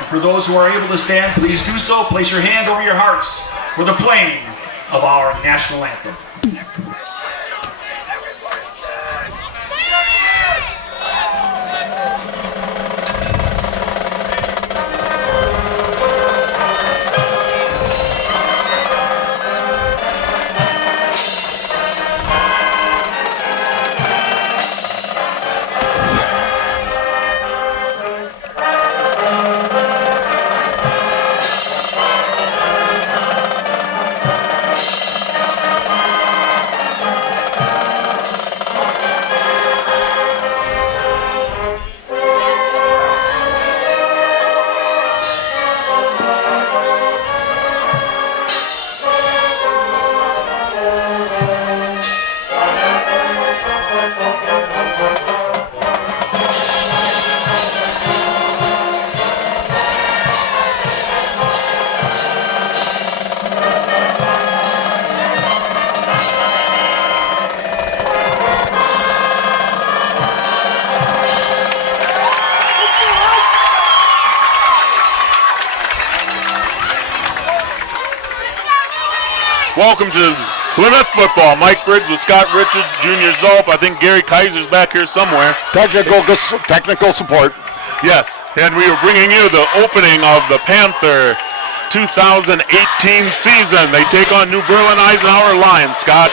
And for those who are able to stand, please do so. Place your hand over your hearts for the playing of our national anthem. Welcome to Plymouth football. Mike Briggs with Scott Richards, Junior Zolf. I think Gary Kaiser's back here somewhere. Technical support. Yes, and we are bringing you the opening of the Panther 2018 season. They take on New Berlin Eisenhower Lions, Scott.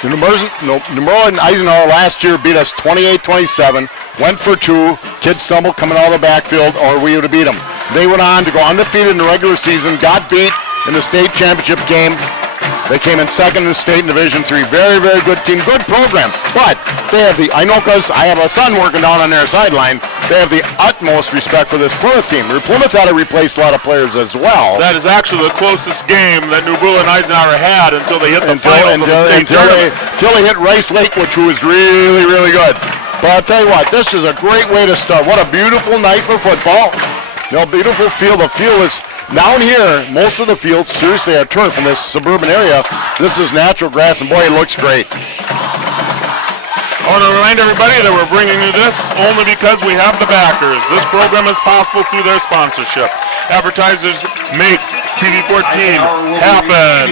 New Berlin Eisenhower last year beat us 28-27. Went for two. Kids stumbled coming out of the backfield, or we would have beat them. They went on to go undefeated in the regular season, got beat in the state championship game. They came in second in the state in Division III. Very, very good team, good program. But they have I know because I have a son working down on their sideline, they have the utmost respect for this Plymouth team. Plymouth had to replace a lot of players as well. That is actually the closest game that New Berlin Eisenhower had until they hit the finals of the state tournament. Until they hit Rice Lake, which was really, really good. But I'll tell you what, this is a great way to start. What a beautiful night for football. Beautiful field. The field is down here. Most of the fields, seriously, are turf in this suburban area. This is natural grass, and boy, it looks great. I want to remind everybody that we're bringing you this only because we have the backers. This program is possible through their sponsorship. Advertisers make TV 14 happen.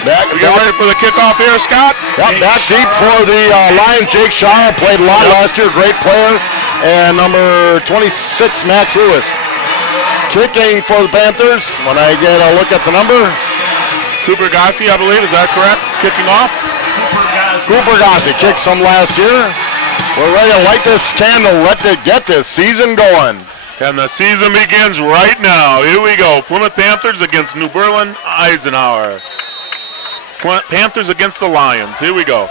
We get ready for the kickoff here, Scott. Yep, back deep for the Lions. Jake Shaw played a lot last year, great player. And number 26, Max Lewis. Kicking for the Panthers. When I get a look at the number. Cooper Gossi, I believe, is that correct? Kicking off? Cooper Gossi kicked some last year. We're ready to light this candle, get this season going. And the season begins right now. Here we go. Plymouth Panthers against New Berlin Eisenhower. Panthers against the Lions. Here we go.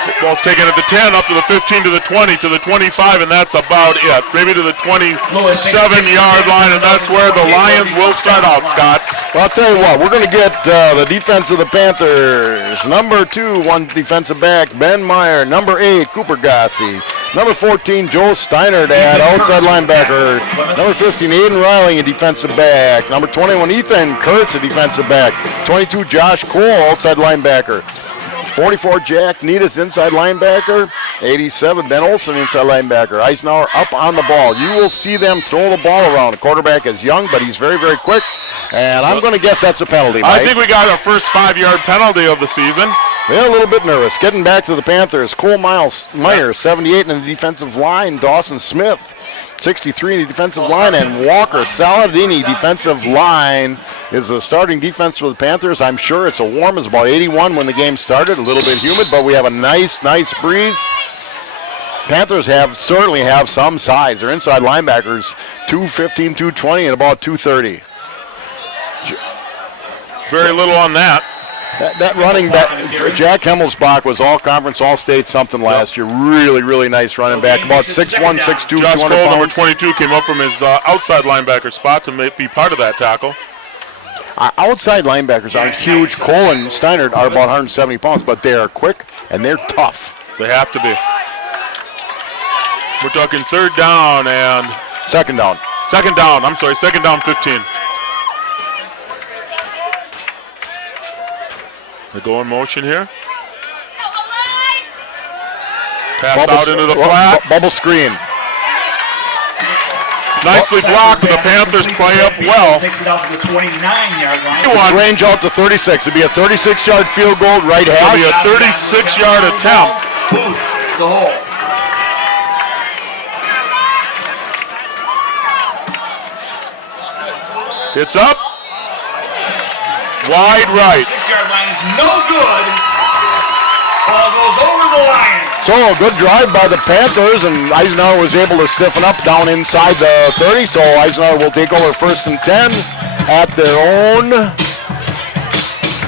Football's taken at the 10, up to the 15, to the 20, to the 25, and that's about it. Maybe to the 27-yard line, and that's where the Lions will start out, Scott. Well, I'll tell you what, we're going to get the defense of the Panthers. Number 2, one defensive back, Ben Meyer. Number 8, Cooper Gossi. Number 14, Joe Steiner at outside linebacker. Number 15, Aiden Riley, a defensive back. Number 21, Ethan Kurtz, a defensive back. 22, Josh Cole, outside linebacker. 44, Jack Needus, inside linebacker. 87, Ben Olson, inside linebacker. Eisenhower up on the ball. You will see them throw the ball around. The quarterback is young, but he's very, very quick. And I'm going to guess that's a penalty, Mike. I think we got our first 5-yard penalty of the season. They're a little bit nervous. Getting back to the Panthers, Cole Meyer, 78 in the defensive line. Dawson Smith, 63 in the defensive line. And Walker Saladini, defensive line, is the starting defense for the Panthers. I'm sure it's warm. It's about 81 when the game started. A little bit humid, but we have a nice breeze. Panthers certainly have some size. Their inside linebackers, 215, 220, and about 230. Very little on that. That running back, Jack Hemmelsbach, was all-conference, all-state something last year. Really, really nice running back. About 6'1", 6'2", Josh 200 Cole, pounds. number 22, came up from his outside linebacker spot to be part of that tackle. Outside linebackers aren't huge. Cole and Steiner are about 170 pounds, but they are quick and they're tough. They have to be. We're talking third down and... Second down. Second down 15. They go in motion here. Pass out into the flat. Bubble screen. Nicely blocked, and the Panthers play up well. Takes it out to the 29-yard line. It's range out to 36. It'd be a 36-yard field goal, right It'll be a hash. 36-yard attempt. Booth, the hole. It's up. Wide right. 6-yard line is no good. Ball goes over the line. So a good drive by the Panthers, and Eisenhower was able to stiffen up down inside the 30. So Eisenhower will take over 1st and 10 at their own.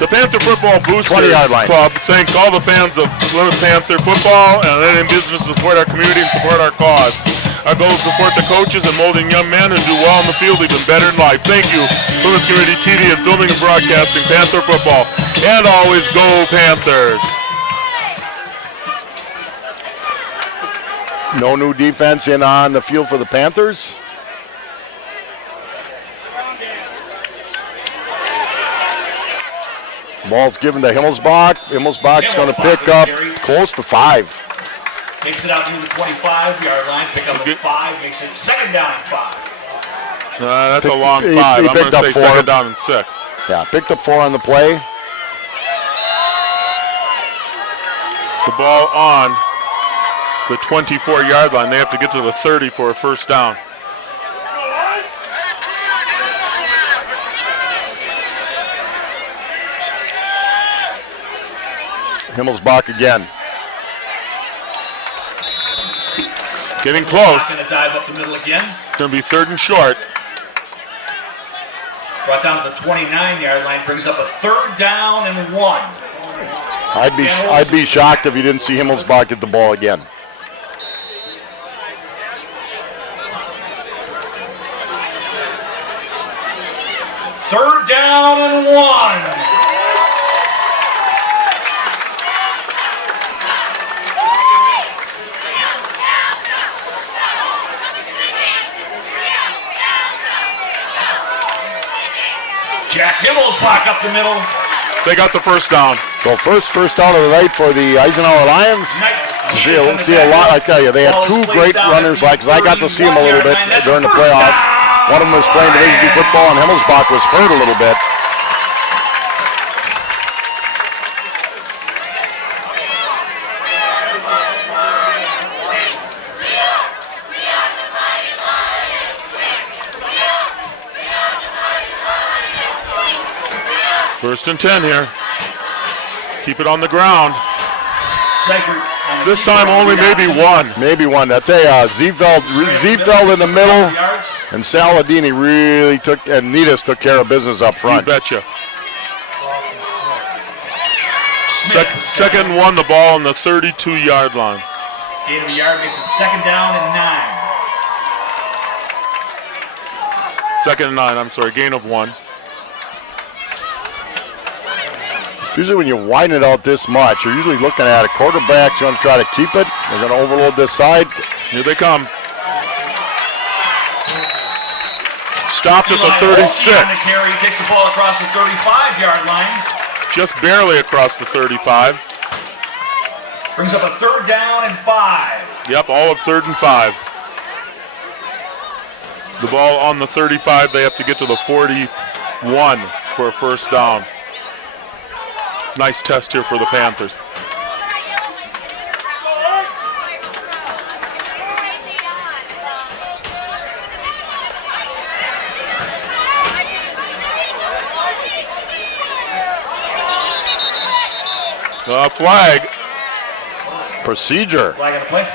The Panther Football Booster 20-yard line. Club thanks all the fans of Plymouth Panther football and any business to support our community and support our cause. Our goal is to support the coaches and molding young men who do well in the field, even better in life. Thank you, Plymouth Community TV and Filming and Broadcasting, Panther Football, and always go Panthers. No new defense in on the field for the Panthers. Ball's given to Himmelsbach. Himmelsbach's going to pick up close to 5. Takes it out to the 25-yard line. Pick up a 5. Makes it 2nd down and 5. That's a long 5. he I'm going picked to up say 4. 2nd down and 6. Yeah, picked up 4 on the play. The ball on the 24-yard line. They have to get to the 30 for a 1st down. Himmelsbach again. Getting close. Going to dive up the middle again. It's going to be 3rd and short. Brought down to the 29-yard line. Brings up a 3rd down and 1. I'd be shocked if you didn't see Himmelsbach get the ball again. Third down and 1. Jack Himmelsbach up the middle. They got the 1st down. So first down to the right for the Eisenhower Lions. Nice. See a lot, I tell you. They have 2 great runners, because I got to see them a little bit during the playoffs. One of them was playing Division II football, and Himmelsbach was hurt a little bit. First and 10 here. Keep it on the ground. This time only maybe 1. Maybe 1. I tell you, Ziefeld in the middle, and Saladini really took, and Nitas took care of business up front. You betcha. Second and 1, the ball on the 32-yard line. Gain of a yard makes it 2nd down and 9. 2nd and 9, I'm sorry, gain of 1. Usually when you widen it out this much, you're usually looking at a quarterback's going to try to keep it. They're going to overload this side. Here they come. Stopped at the 36. On the carry, takes the ball across the 35-yard line. Just barely across the 35. Brings up a 3rd down and 5. Yep, all of 3rd and 5. The ball on the 35, they have to get to the 41 for a 1st down. Nice test here for the Panthers. Flag. Procedure. Flag on the play.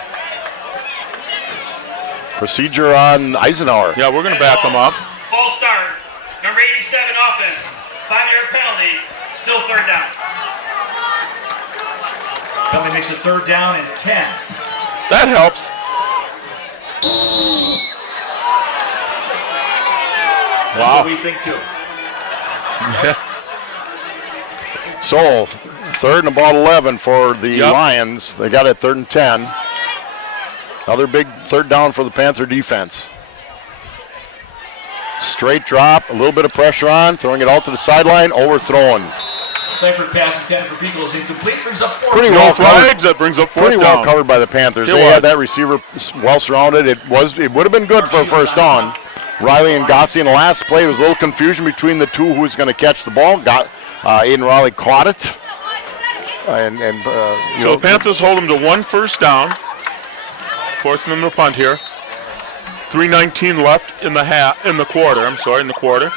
Procedure on Eisenhower. Yeah, we're going to back them up. False start. Number 87 offense. 5-yard penalty. Still 3rd down. Penalty makes it 3rd down and 10. That helps. That's Wow. what we think too. So, 3rd and about 11 for the Yep. Lions. They got it 3rd and 10. Another big 3rd down for the Panther defense. Straight drop, a little bit of pressure on, throwing it out to the sideline, overthrown. Seifert pass intended for Beagle is incomplete. Brings up 4. Pretty No well covered. flags. That brings up fourth Pretty well down. covered by the Panthers. It They was. had that receiver well surrounded. It would have been good for a first down. Riley and Gossi in the last play, there was a little confusion between the two who was going to catch the ball. Aiden Riley caught it. So the Panthers hold them to 1 first down, forcing them to punt here. 3:19 left in the quarter. In the quarter.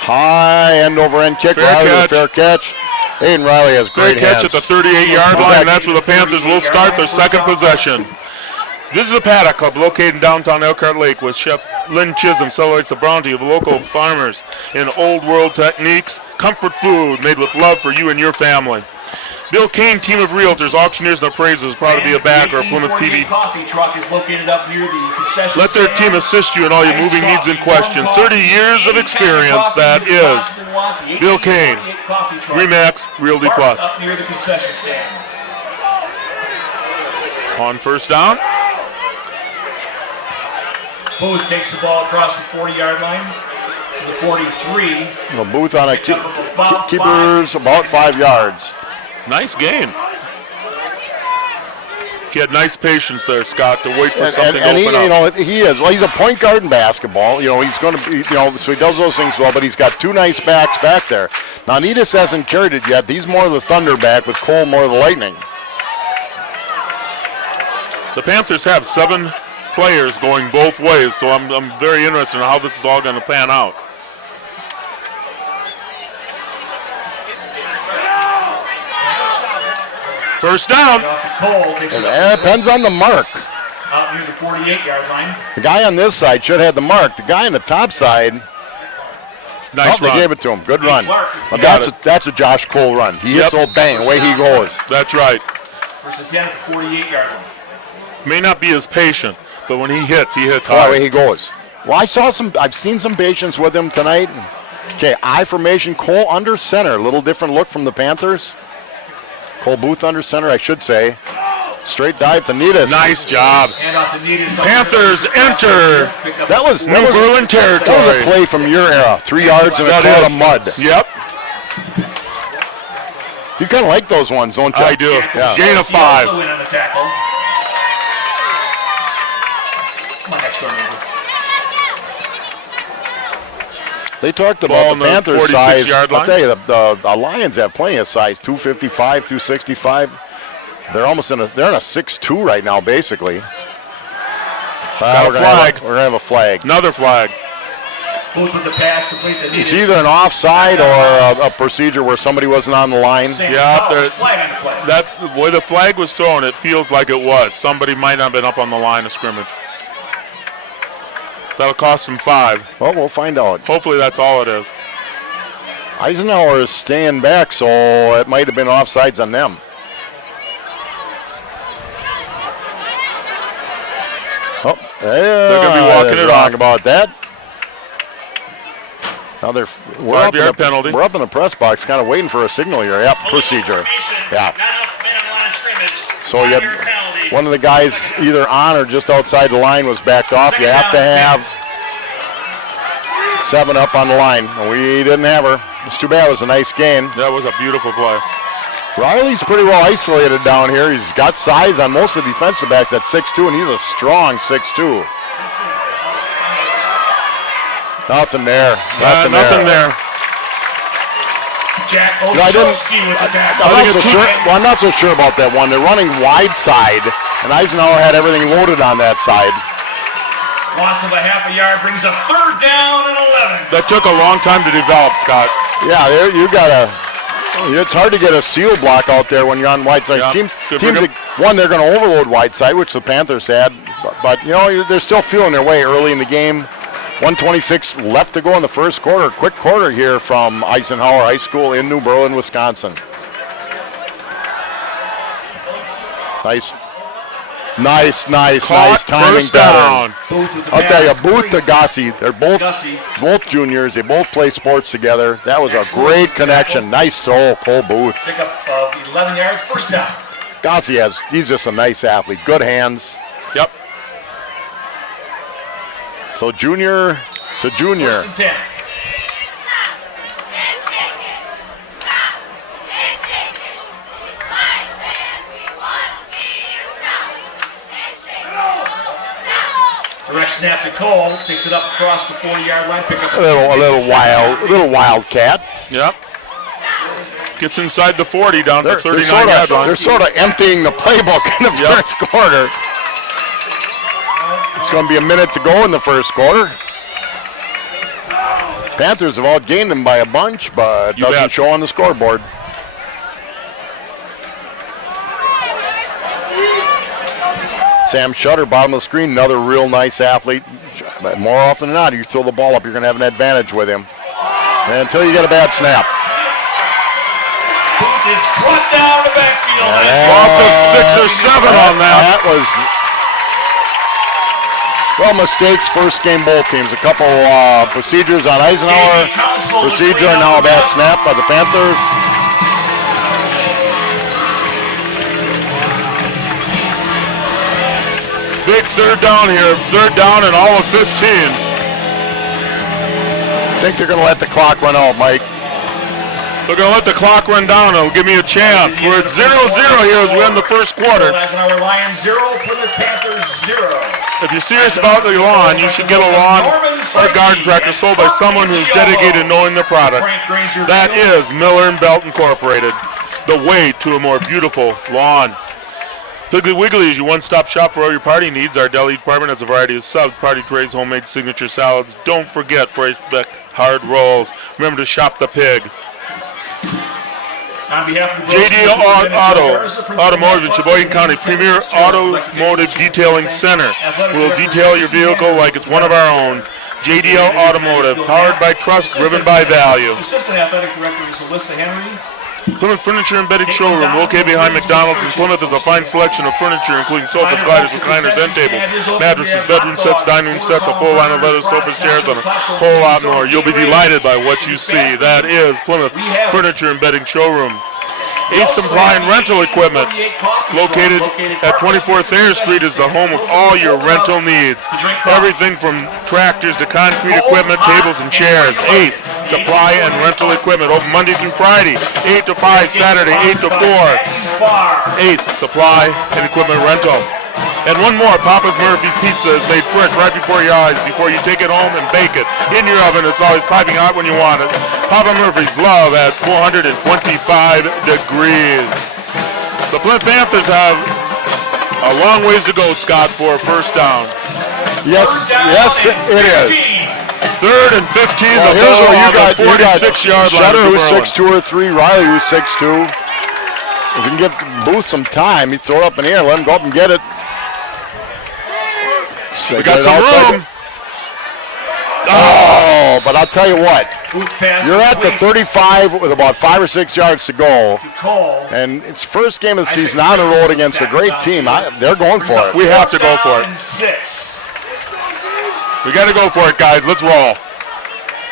High end over end kick. Fair Riley with catch. a fair catch. Aiden Riley has Great great catch hands. at the 38-yard line, and that's where the Panthers will start their second possession. This is the Paddock Club located in downtown Elkhart Lake with Chef Lynn Chisholm celebrates the bounty of local farmers in old world techniques, comfort food made with love for you and your family. Bill Kane, team of realtors, auctioneers, and appraisers, proud to be a backer of Plymouth TV. Coffee truck is located up near the concession Let their stand. team assist you in all your moving needs and questions. 30 years of experience, that is Bill Kane, Remax Realty Plus. Up near the concession stand. On first down, Booth takes the ball across the 40-yard line to the 43. Well, Booth on a keeper's about 5 yards. nice gain. He had nice patience there, Scott, to wait for something And to he, open up. he is. Well, he's a point guard in basketball. He's going to be, so he does those things well. But he's got 2 nice backs back there. Now Nidis hasn't carried it yet. He's more of the Thunder back with Cole more of the Lightning. The Panthers have 7 players going both ways, so I'm very interested in how this is all going to pan out. First down. Cole takes it It depends on the mark. out near the 48-yard line. The guy on this side should have the mark. The guy on the top side, Nice they run. gave it to him. Good run. Clark. But Got that's a Josh Cole run. He hits Yep. so bang, away he goes. That's right. First and 10 at the 48-yard line. May not be as patient, but when he hits Oh, hard. away he goes. Well, I've seen some patience with him tonight. Okay, I formation, Cole under center. A little different look from the Panthers. Cole Booth under center, I should say. Straight dive to Nidis. Nice job. And off to Nidis. Panthers enter. That was New Berlin that was territory. a play from your era. 3 yards and a That cloud is. of mud. Yep, You kind of like those ones, don't you? I do. Yeah. Gain of He 5. also in on the tackle. Come on, next door neighbor. They talked Ball about on the the Panthers' size. 46-yard I'll line. tell you, the Lions have plenty of size. 255, 265. They're almost in a 6'2" right now, basically. Got a we're flag. We're gonna have a flag. Another flag. Booth with the pass complete to Nidis. It's either an offside or a procedure where somebody wasn't on the line. Sam Yeah, Powers, there- flag on the play. That the way the flag was thrown, it feels like it was. Somebody might not have been up on the line of scrimmage. That'll cost him 5. Well, we'll find out. Hopefully that's all it is. Eisenhower is staying back, so it might have been offsides on them. Oh, they're gonna be walking it off. about that. Now we're up, 5-yard penalty. We're up in the press box, kind of waiting for a signal here. Yep, procedure. Yeah. Not enough men on the line of scrimmage. So you 5-yard penalty. one of the guys either on or just outside the line was backed off. You have to have 7 up on the line. And we didn't have her. It's too bad. It was a nice game. That was a beautiful play. Riley's pretty well isolated down here. He's got size on most of the defensive backs at 6'2", and he's a strong 6'2". Nothing there. Nothing there. Jack I didn't- Olszewski with the tackle. I'm not so sure about that one. They're running wide side, and Eisenhower had everything loaded on that side. Loss of a half a yard brings a 3rd down and 11. That took a long time to develop, Scott. Yeah, you gotta. It's hard to get a seal block out there when you're on wide side. Yeah. Teams, Good bring up. they're going to overload wide side, which the Panthers had, but they're still feeling their way early in the game. 1:26 left to go in the first quarter. Quick quarter here from Eisenhower High School in New Berlin, Wisconsin. Nice Caught timing first pattern. down. Booth with the I'll tell you, pass. Booth to Gossi, they're Gussie. both juniors. They both play sports together. That was a great connection. Nice throw, Cole Booth. Pickup of 11 yards, 1st down. Gossi he's just a nice athlete. Good hands. Yep. So junior to junior. First and 10. Direct snap to Cole. Takes it up across the 40-yard line. Pick up A little wildcat. Yep. Gets inside the 40 down to They're 39-yard line. They're sort of emptying the playbook in the Yep. first quarter. It's going to be a minute to go in the first quarter. Panthers have outgained them by a bunch, but You doesn't bet. show on the scoreboard. Sam Shutter, bottom of the screen, another real nice athlete. But more often than not, you throw the ball up, you're going to have an advantage with him. And until you get a bad snap. Booth is brought down the backfield. Loss of 6 or 7 on that. That was, well, mistakes first game both teams. A couple procedures on Eisenhower, procedure, and now a bad snap by the Panthers. Big third down here. Third down and all of 15. I think they're going to let the clock run out, Mike. They're going to let the clock run down. It'll give me a chance. We're at 0-0 here as we end the first quarter. Eisenhower Lions 0, Plymouth Panthers 0. If you're serious about the lawn, you should get a lawn or garden tractor sold by someone who's dedicated to knowing the product. That is Miller & Belt Incorporated, the way to a more beautiful lawn. Piggly Wiggly is your one-stop shop for all your party needs. Our deli department has a variety of subs, party trays, homemade signature salads. Don't forget fresh baked hard rolls. Remember to shop the pig. On behalf of the JD Automotive in Sheboygan County, premier automotive detailing center. We'll detail your vehicle like it's one of our own. JDL Automotive, powered by trust, driven by value. Assistant Athletic Director is Alyssa Henry. Plymouth Furniture and Bedding Showroom, located behind McDonald's in Plymouth, is a fine selection of furniture, including sofas, gliders, recliners, end tables, mattresses, bedroom sets, dining room sets, a full line of leather sofas, chairs, and a whole lot more. You'll be delighted by what you see. That is Plymouth Furniture and Bedding Showroom. Ace Supply and Rental Equipment, located at 24th Thayer Street, is the home of all your rental needs. Everything from tractors to concrete equipment, tables, and chairs. Ace Supply and Rental Equipment, open Monday through Friday, 8 to 5, Saturday, 8 to 4. Ace Supply and Equipment Rental. And one more, Papa's Murphy's Pizza is made fresh right before your eyes, before you take it home and bake it. In your oven, it's always piping hot when you want it. Papa Murphy's, love at 425 degrees. The Plymouth Panthers have a long ways to go, Scott, for a first down. Yes, it is. Third and 15, Well, the here's ball what on the you got 46-yard line. Shutter, of who's Berlin. 6'2" or 3, Riley, who's 6'2". If you can give Booth some time, you throw it up in the air, let him go up and get it. So We got get it some outside room. Oh, but I'll tell you what. You're at the 35 with about 5 or 6 yards to go, and it's first game of the season on the road against a great team. They're going for it. We have to go for it. We got to go for it, guys. Let's roll.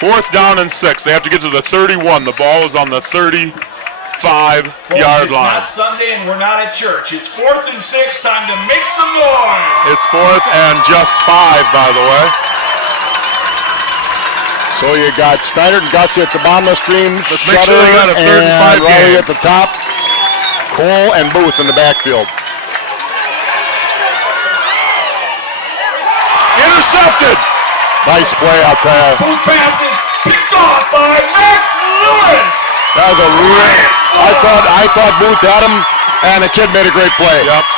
4th down and 6. They have to get to the 31. The ball is on the 35-yard line. It's not Sunday and we're not at church. It's 4th and 6. Time to make some noise. It's 4th and just 5, by the way. So you got Steiner and Gussie at the bottom of the stream. Let's make sure they got a 3rd and 5 Riley game. at the top. Cole and Booth in the backfield. Intercepted. Nice play, I'll tell you. Booth pass is picked off by Max Lewis. That was a real. I thought Booth had him, and the kid made a great play. Yep.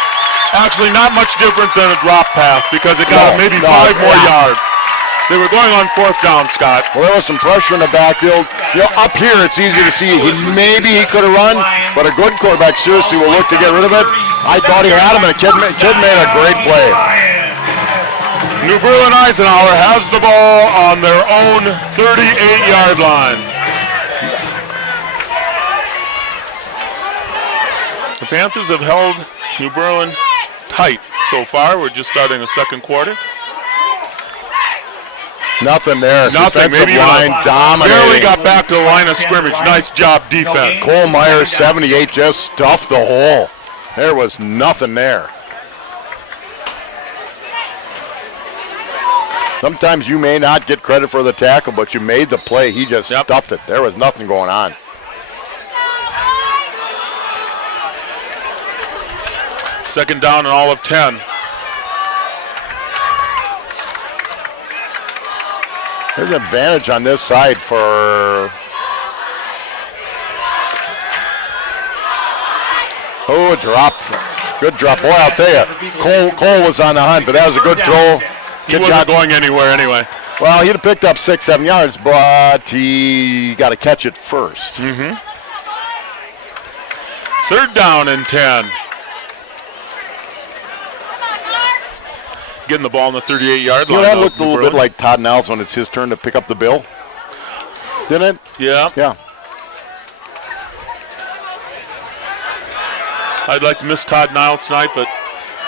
Actually, not much different than a drop pass because it got maybe 5 more yards. They were going on 4th down, Scott. Well, there was some pressure in the backfield. You know, up here it's easy to see. Maybe he could have run, but a good quarterback seriously will look to get rid of it. I thought he had him, and the kid made a great play. New Berlin Eisenhower has the ball on their own 38-yard line. The Panthers have held New Berlin tight so far. We're just starting the second quarter. Nothing there. Nothing. Defensive Maybe line dominating. barely got back to the line of scrimmage. Nice job, defense. Cole Meyer, 78, just stuffed the hole. There was nothing there. Sometimes you may not get credit for the tackle, but you made the play. He just Yep. stuffed it. There was nothing going on. Second down and all of 10. There's an advantage on this side for... Oh, drop. Good drop. Boy, I'll tell you, Cole was on the hunt, but that was a good throw. He Kid wasn't got- going anywhere anyway. Well, he'd have picked up 6-7 yards, but he got to catch it first. Third down and 10. Getting the ball on the 38-yard You line. know, that though, looked a little Burley. bit like Todd Niles when it's his turn to pick up the bill. Didn't it? Yeah. Yeah. I'd like to miss Todd Niles tonight, but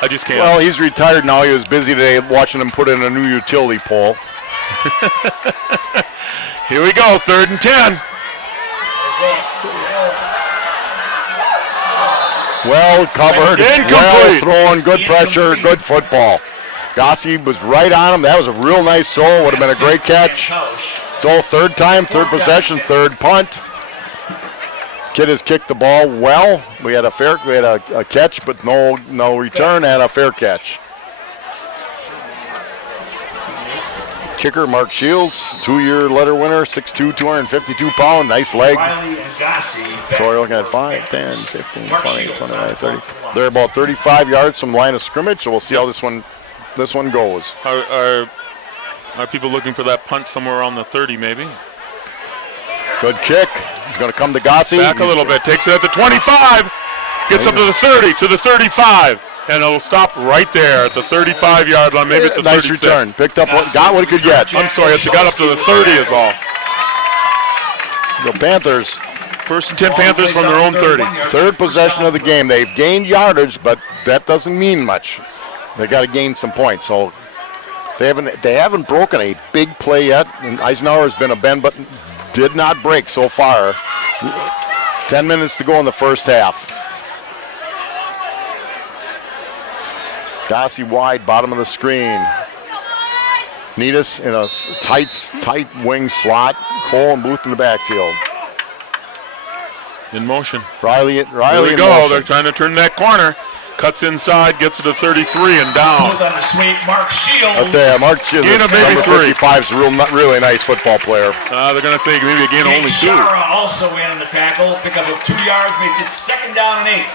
I just can't. Well, he's retired now. He was busy today watching him put in a new utility pole. Here we go, 3rd and 10. Well covered, well Incomplete. thrown, good pressure, good football. Gossi was right on him. That was a real nice throw. Would have been a great catch. So third time, third possession, third punt. Kid has kicked the ball well. We had a catch, but no return, and a fair catch. Kicker Mark Shields, 2-year letter winner, 6'2", 252 pound, nice leg. Riley and Gossi. So we're looking at 5, 10, 15, 20, 29, 30. They're about 35 yards from the line of scrimmage, so we'll see how this one goes. Are people looking for that punt somewhere around the 30 maybe? Good kick. He's going to come to Gossi. Back a little bit, takes it at the 25, gets up to the 30, to the 35, and it'll stop right there at the 35-yard line, maybe at the Nice 36. return. Picked up, got what he could get. I'm sorry, it got up to the 30 is all. The Panthers, 1st and 10 Panthers from their own 30. third possession of the game. They've gained yardage, but that doesn't mean much. They got to gain some points. So they haven't broken a big play yet. And Eisenhower has been a bend, but did not break so far. 10 minutes to go in the first half. Gossi wide, bottom of the screen. Needus in a tight wing slot. Cole and Booth in the backfield. In motion. Riley Here we in go. motion. They're trying to turn that corner. Cuts inside, gets it to 33 and down. Both on the sweep, Mark Shields. I'll tell you, Mark Shields, Gain of maybe number 3. 55 is a really nice football player. They're going to say maybe a gain of only 2. Shara also in on the tackle. Pick up of 2 yards, makes it 2nd down and 8.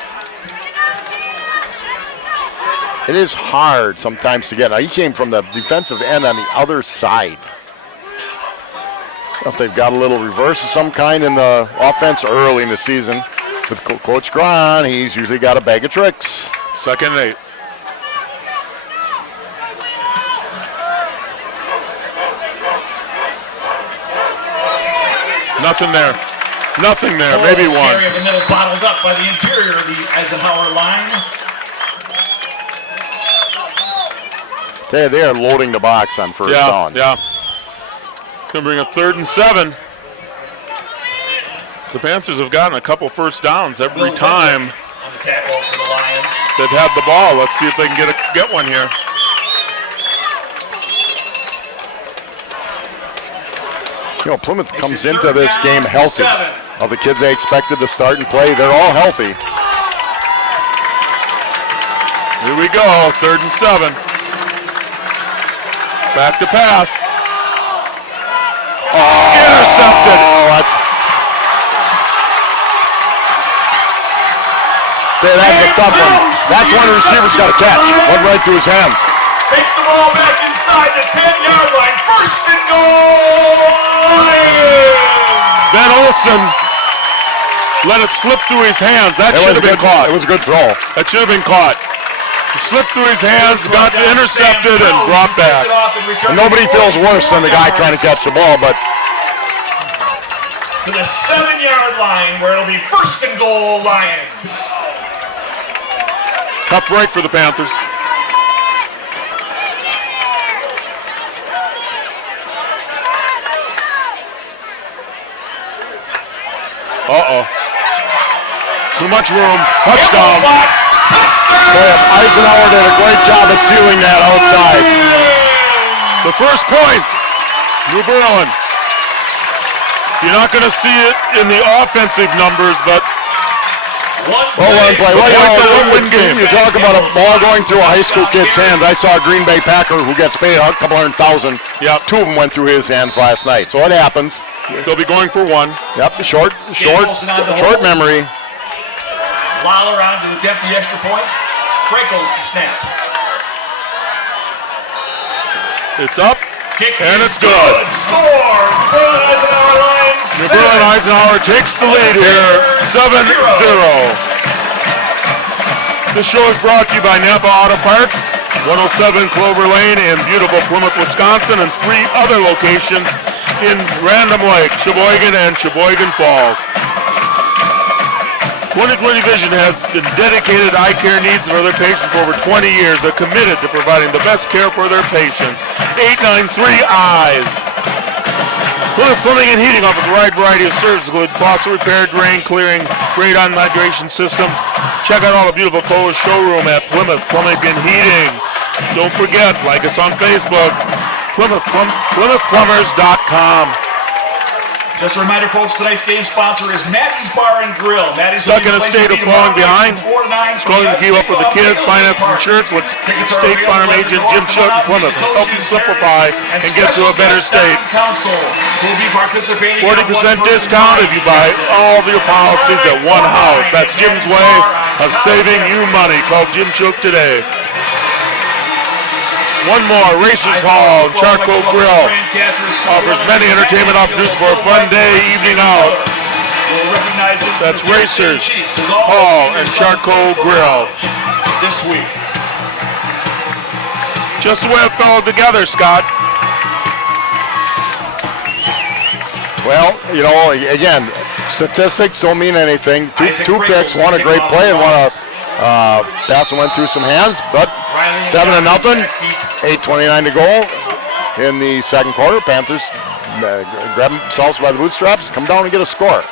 It is hard sometimes to get. Now, he came from the defensive end on the other side. If they've got a little reverse of some kind in the offense early in the season, with Coach Gron, he's usually got a bag of tricks. 2nd and 8. Nothing there. Nothing there. Maybe one. Area of the middle bottled up by the interior of the Eisenhower line. They are loading the box on first down. Yeah. Going to bring up 3rd and 7. The Panthers have gotten a couple first downs every time On the tackle for the Lions. they've had the ball. Let's see if they can get one here. You know, Plymouth comes into this game healthy. Of the kids they expected to start and play, they're all healthy. Here we go, 3rd and 7. Back to pass. Intercepted. Oh, that's a tough one. That's one the receiver's got to catch. Went right through his hands. Takes the ball back inside the 10-yard line. 1st and goal, Lions! Ben Olsen let it slip through his hands. That should have been caught. It was a good throw. That should have been caught. It slipped through his hands, got intercepted, and brought back. And nobody feels worse than the guy trying to catch the ball, but to the 7-yard line where it'll be 1st and goal, Lions. Tough break for the Panthers. Uh-oh. Too much room. Touchdown. boy, Eisenhower did a great job of sealing that outside. The first points, New Berlin. You're not going to see it in the offensive numbers, but One play. Well, It's a one-win game. You talk about a ball going through a high school kid's hands. I saw a Green Bay Packer who gets paid a couple $100,000. Yep. 2 of them went through his hands last night. So it happens. they'll be going for one. Yep, short memory. Lawler on to attempt the extra point. Freckles to snap. It's up, Kick and is it's good. Score! Berlin Eisenhower Lions. New Berlin Eisenhower takes the lead here, 7-0. This show is brought to you by Napa Auto Parts, 107 Clover Lane in beautiful Plymouth, Wisconsin, and 3 other locations in Random Lake, Sheboygan, and Sheboygan Falls. 2020 Vision has been dedicated to eye care needs of their patients for over 20 years. They're committed to providing the best care for their patients. 893 Eyes. Plymouth Plumbing and Heating offers a wide variety of services, including faucet repair, drain clearing, radon hydration systems. Check out all the beautiful Cole's showroom at Plymouth Plumbing and Heating. Don't forget, like us on Facebook, PlymouthPlumbers.com. Just a reminder, folks, tonight's game sponsor is Maddie's Bar and Grill. Maddie's Stuck in a state of falling behind? Struggling to keep up with the kids, finances, and insurance? With State Farm agent Jim Schutt in Plymouth will help you simplify and get to a better state. 40% discount if you buy all of your policies at one house. That's Jim's way of saving you money. Call Jim Schutt today. One more, Racers Hall, Charcoal Grill. Offers many entertainment opportunities for a fun day, evening out. That's Racers Hall and Charcoal Grill. This week. Just the way it fell together, Scott. Well, you know, again, statistics don't mean anything. Two picks, one a great play and one a pass went through some hands, but 7-0, 8:29 to go in the second quarter. Panthers grab themselves by the bootstraps, come down and get a score.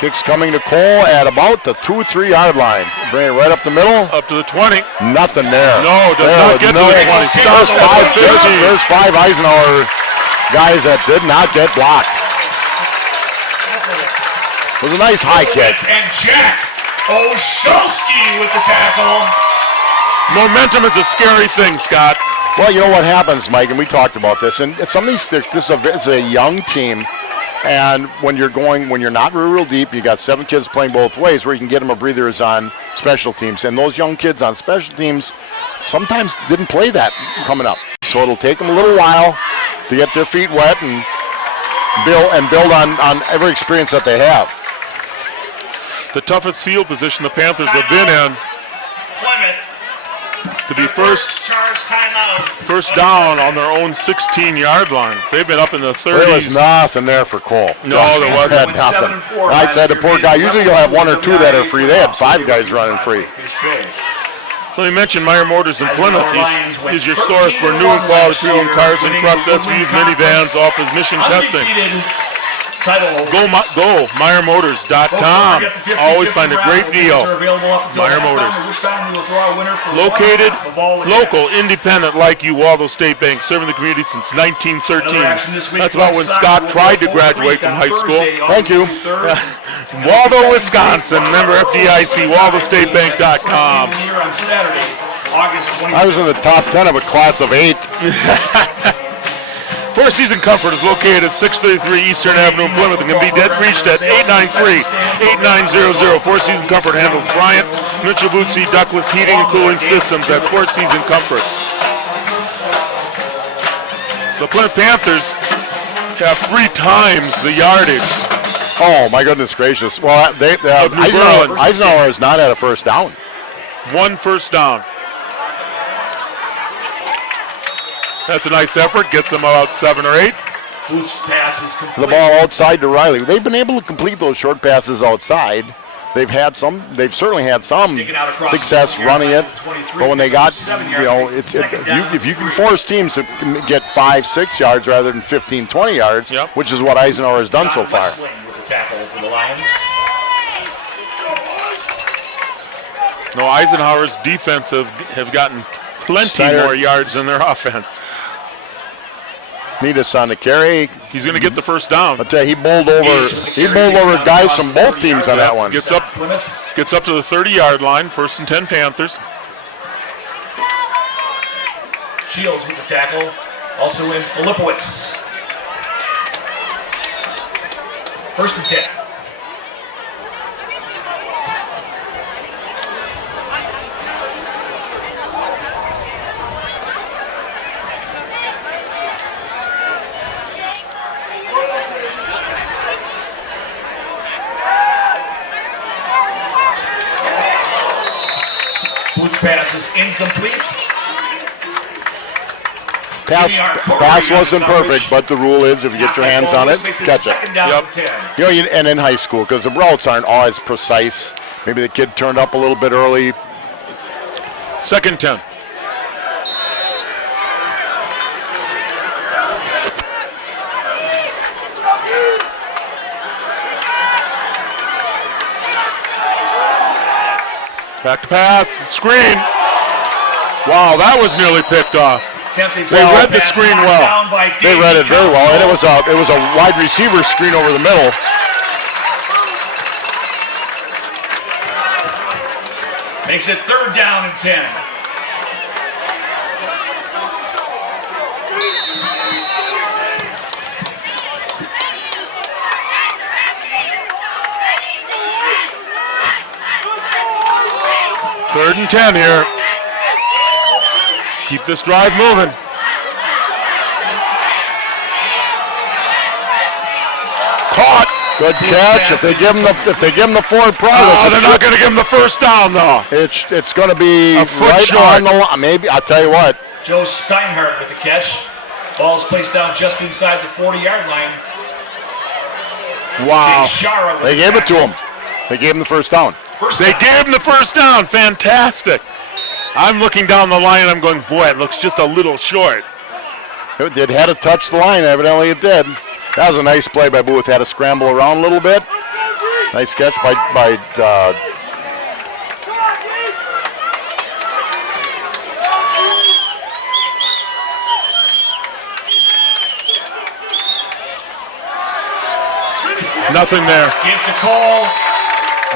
Kicks coming to Cole at about the 2-3 yard line. Bring it right up the middle. Up to the 20. Nothing there. No, does not get to the 20. There's 5 Eisenhower guys that did not get blocked. It was a nice high kick. And Jack Olszewski with the tackle. Momentum is a scary thing, Scott. Well, you know what happens, Mike, and we talked about this, and some of these, it's a young team, and when you're not real deep, you got 7 kids playing both ways, where you can get them a breather is on special teams, and those young kids on special teams sometimes didn't play that coming up, so it'll take them a little while to get their feet wet and build on every experience that they have. The toughest field position the Panthers have been in Plymouth. to be first down on their own 16-yard line. They've been up in the 30s. There was nothing there for Cole. No, there wasn't. Had nothing. I said the poor guy. Usually you'll have 1 or 2 that are free. They had 5 guys running free. Let me mention Meyer Motors in Plymouth. He's your source for new and quality pre-owned cars and trucks, SUVs, minivans, offers mission testing. Go MeyerMotors.com. Always find a great deal. Meyer Motors. Located, local, independent like you, Waldo State Bank, serving the community since 1913. That's about when Scott tried to graduate from high school. Thank you. Waldo, Wisconsin. Remember FDIC, WaldoStateBank.com. I was in the top 10 of a class of 8. Four Season Comfort is located at 633 Eastern Avenue in Plymouth and can be reached at 893-8900. Four Season Comfort handles Bryant, Mitsubishi, Ductless Heating and Cooling Systems. That's Four Season Comfort. The Plymouth Panthers have 3 times the yardage. Oh, my goodness gracious. Well, Eisenhower is not at a first down. 1 first down. That's a nice effort. Gets them about 7 or 8. Boots passes complete. The ball outside to Riley. They've been able to complete those short passes outside. They've certainly had some success running it. But when they got, if you can force teams to get 5-6 yards rather than 15-20 yards, which is what Eisenhower has done so far. With the tackle for the Lions. No, Eisenhower's defense have gotten plenty Steiner- more yards than their offense. Netus on the carry. He's going to get the first down. I'll tell you, he bowled over guys from both teams on that one. Gets up to the 30-yard line. First and 10 Panthers. Shields with the tackle. Also in Filipowicz. First and 10. Boots pass is incomplete. Pass wasn't perfect, but the rule is if you get your hands on it, catch it. Second down Yep. and 10. You know, and in high school, because the routes aren't always precise. Maybe the kid turned up a little bit early. Second 10. Back to pass. Screen. Wow, that was nearly picked off. They read the screen well. They read it very well, and it was a wide receiver screen over the middle. Makes it third down and 10. Third and 10 here. Keep this drive moving. Caught. Good catch. If they give him the forward progress, Oh, they're not going to give him the first down though. it's going to be A foot right short. on the line. Maybe I'll tell you what. Joe Steinhardt with the catch. Ball's placed down just inside the 40-yard line. Wow. Shara with They the gave it to tackle. him. They gave him the first down. First They down. gave him the first down. Fantastic. I'm looking down the line and I'm going, boy, it looks just a little short. It had to touch the line. Evidently it did. That was a nice play by Booth. Had to scramble around a little bit. Nice catch by Nothing there. Give the call.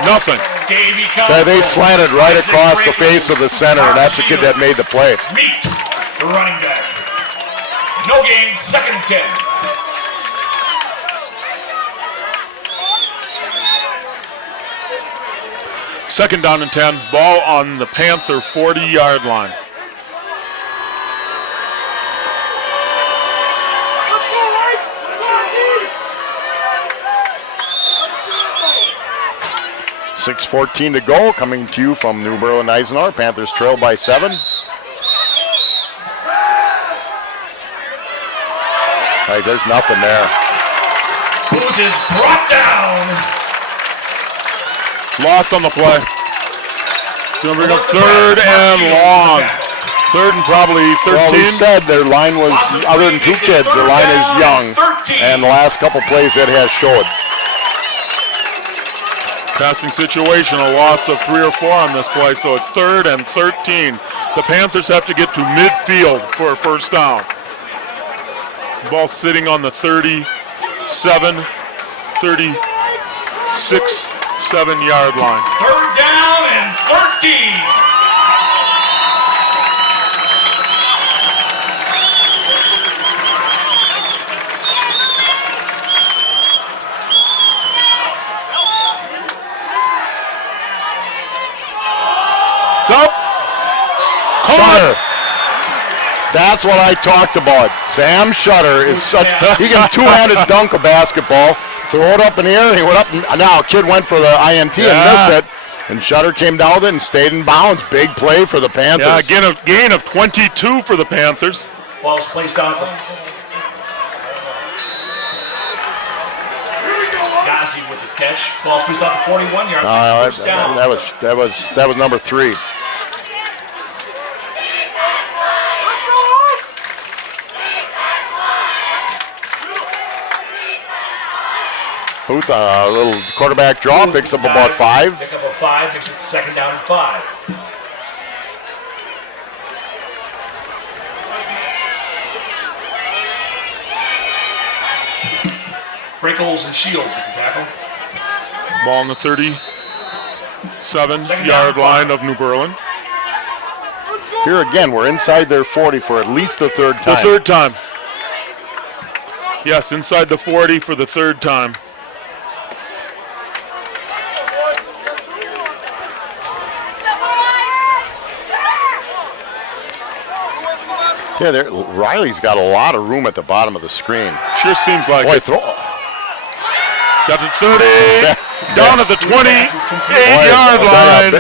Nothing. Davey comes. they slanted right across the face of the center, and that's the kid that made the play. Meet the running back. No gain, second and 10. Second down and 10. Ball on the Panther 40-yard line. .6:14 to go, coming to you from New Berlin Eisenhower. Panthers trail by 7. Hey, there's nothing there. Booth is brought down. Loss on the play. It's going to bring up third and long. Third and probably 13. Well, we said their line was, other than 2 kids, their line is young. And the last couple plays it has showed. Passing situation, a loss of 3 or 4 on this play, so it's third and 13. The Panthers have to get to midfield for a first down. Ball sitting on the 37, 36, 7-yard line. Third down and 13. It's up. Shutter. That's what I talked about. Sam Shutter is such, he can two-handed dunk a basketball, throw it up in the air, and he went up, and now a kid went for the INT and missed it, and Shutter came down with it and stayed in bounds. Big play for the Panthers. Yeah, again, a gain of 22 for the Panthers. Ball's placed down. Gassi with the catch. Ball's placed on the 41-yard line. First down. That was number 3. Booth, a little quarterback draw, picks up about 5. Pick up a 5, makes it second down and 5. Sprinkles and Shields with the tackle. Ball on the 37-yard line of New Berlin. Here again, we're inside their 40 for at least the third time. The third time. Yes, inside the 40 for the third time. Yeah, Riley's got a lot of room at the bottom of the screen. Sure seems like Boy, it. Got to 30, down at the 28-yard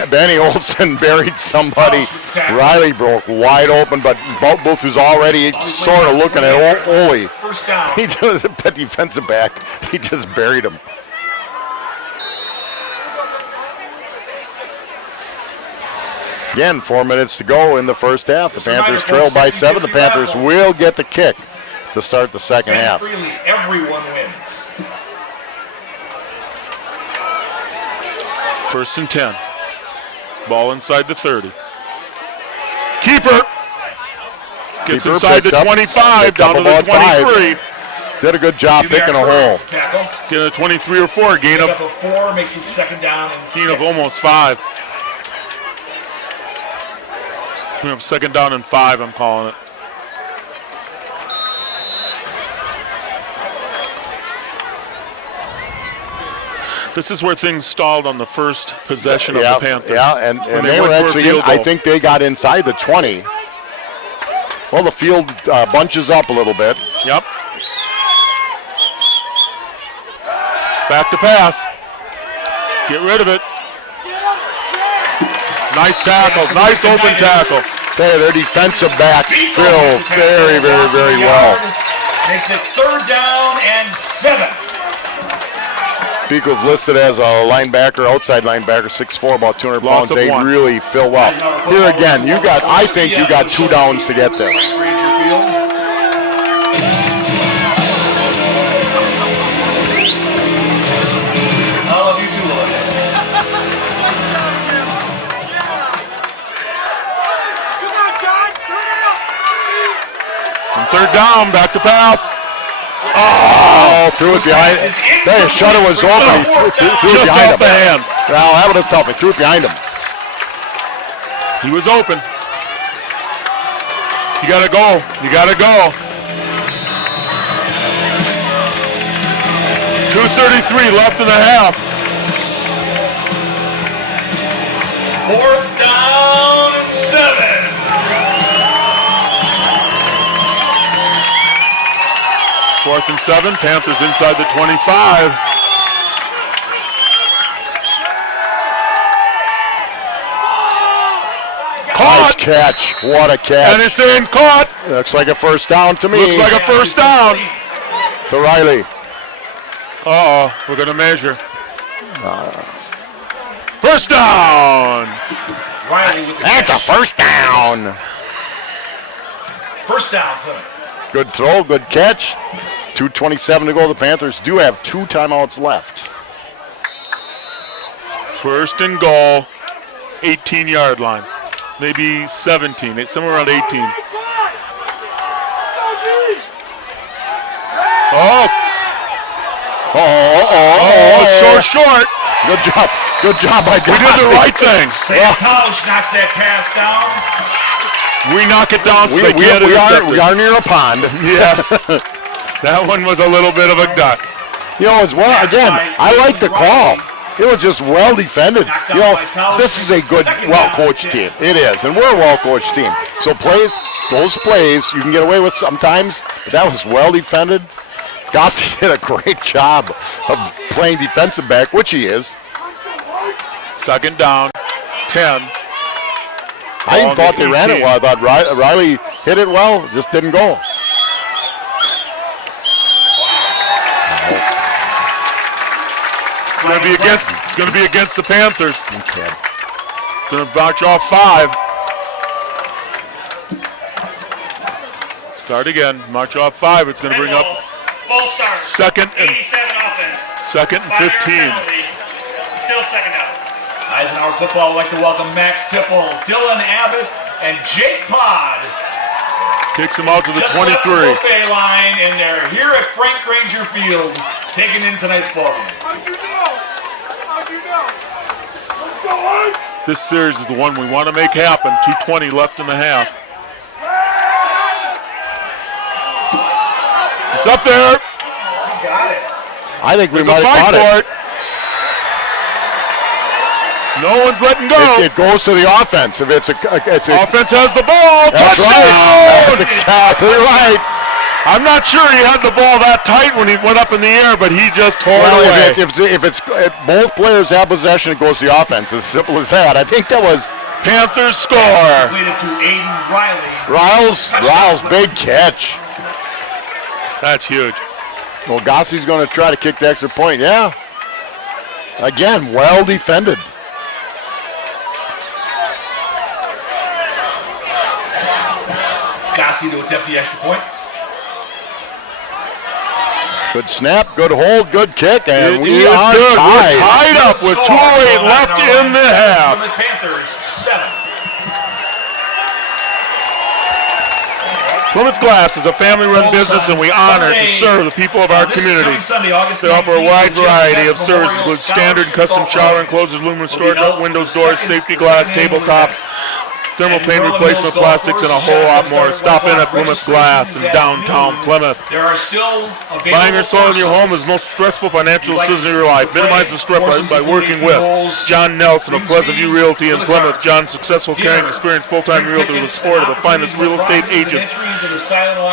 line. Benny Olsen buried somebody. Riley broke wide open, but Booth was already sort of looking at Ole. First down. He did the defensive back. He just buried him. Again, 4 minutes to go in the first half. The Panthers trail by 7. The Panthers will get the kick to start the second half. Freely, everyone wins. First and 10. Ball inside the 30. Keeper. Gets Keeper inside the picked up- 25, picked down up to the about 23. 5. Did a good job picking a hole. Tackle. Get a 23 or 4, gain Pick of, up a 4, makes it second down and gain of 6. almost 5. We have second down and 5, I'm calling it. This is where things stalled on the first possession of the Panthers. Yeah, and when they were went for a actually, field I goal. think they got inside the 20. Well, the field bunches up a little bit. Yep. Back to pass. Get rid of it. Nice tackle. Nice open tackle. Hey, their defensive backs fill very, very, very well. Makes it third down and 7. Pico's listed as a linebacker, outside linebacker, 6'4", about 200 Loss pounds. of They 1. really fill well. Here again, I think you got 2 downs to get this. Ranger Field. All of you do it. And third down, back to pass. Oh, threw it behind. Hey, Shutter was open. He threw it Just behind off the him. hand. Well, that would have tough. He threw it behind him. He was open. You gotta go. You gotta go. 2:33 left in the half. Fourth down and 7. Fourth and 7. Panthers inside the 25. Nice catch. What a And catch. it's in, caught. Looks like a first down to me. Looks like a first down. to Riley. Uh-oh, we're gonna measure. First down. Riley with the That's a catch. first down. First down, Plymouth. Good throw, good catch. 2:27 to go. The Panthers do have 2 timeouts left. First and goal, 18-yard line. Maybe 17, it's somewhere around 18. Oh, so short. Good job. Good job by We did the right thing. St. College knocks that pass down. We knock it down so We, they we, can't we, intercept are, we it. are near a pond. Yes. That one was a little bit of a duck. You know, as well, again, I like the call. It was just well defended. You know, this is a good, well-coached team. It is, and we're a well-coached team. So those plays, you can get away with sometimes, but that was well defended. Gossi did a great job of playing defensive back, which he is. Second down, 10. I even thought they ran it 18. well. I thought Riley hit it well, just didn't go. It's going to be against the Panthers. Okay. Going to march off 5. Start again. March off 5. It's going to bring up False start. second and 87 offense. 15. 5-yard penalty. Still second down. Eisenhower football would like to welcome Max Tipple, Dylan Abbott, and Jake Pod. Kicks him out to the Just left the 23. buffet line, and they're here at Frank Granger Field taking in tonight's ballgame. This series is the one we want to make happen. 2:20 left in the half. It's up there. I think we There's a might have fight caught for it. it. No one's letting go. It goes to the offense. If it's a Offense has the ball. that's Touchdown! right. That's exactly right. I'm not sure he had the ball that tight when he went up in the air, but he just tore Well, it away. if both players have possession, it goes to the offense. As simple as that. I think that was Panthers score. Completed to Aiden Riley. Riles' big catch. That's huge. Well, Gossie's going to try to kick the extra point. Yeah. Again, well defended. Gossie to attempt the extra point. Good snap, good hold, good kick, and It we is are good. tied. We're tied up with 2:08 left in the half. Plymouth Panthers 7. Plymouth Glass is a family-run business, and we honor to serve the people of our community. They offer a wide variety of services, including standard and custom shower enclosures, aluminum storage, windows, doors, safety glass, tabletops, thermal paint replacement plastics, and a whole lot more. Stop in at Plymouth Glass in downtown Plymouth. There are still Buying or selling your home is the most stressful financial decision of your life. Minimize the stress by working with John Nelson of Pleasant View Realty in Plymouth. John's successful, caring, experienced full-time realtor with the support of the finest real estate agents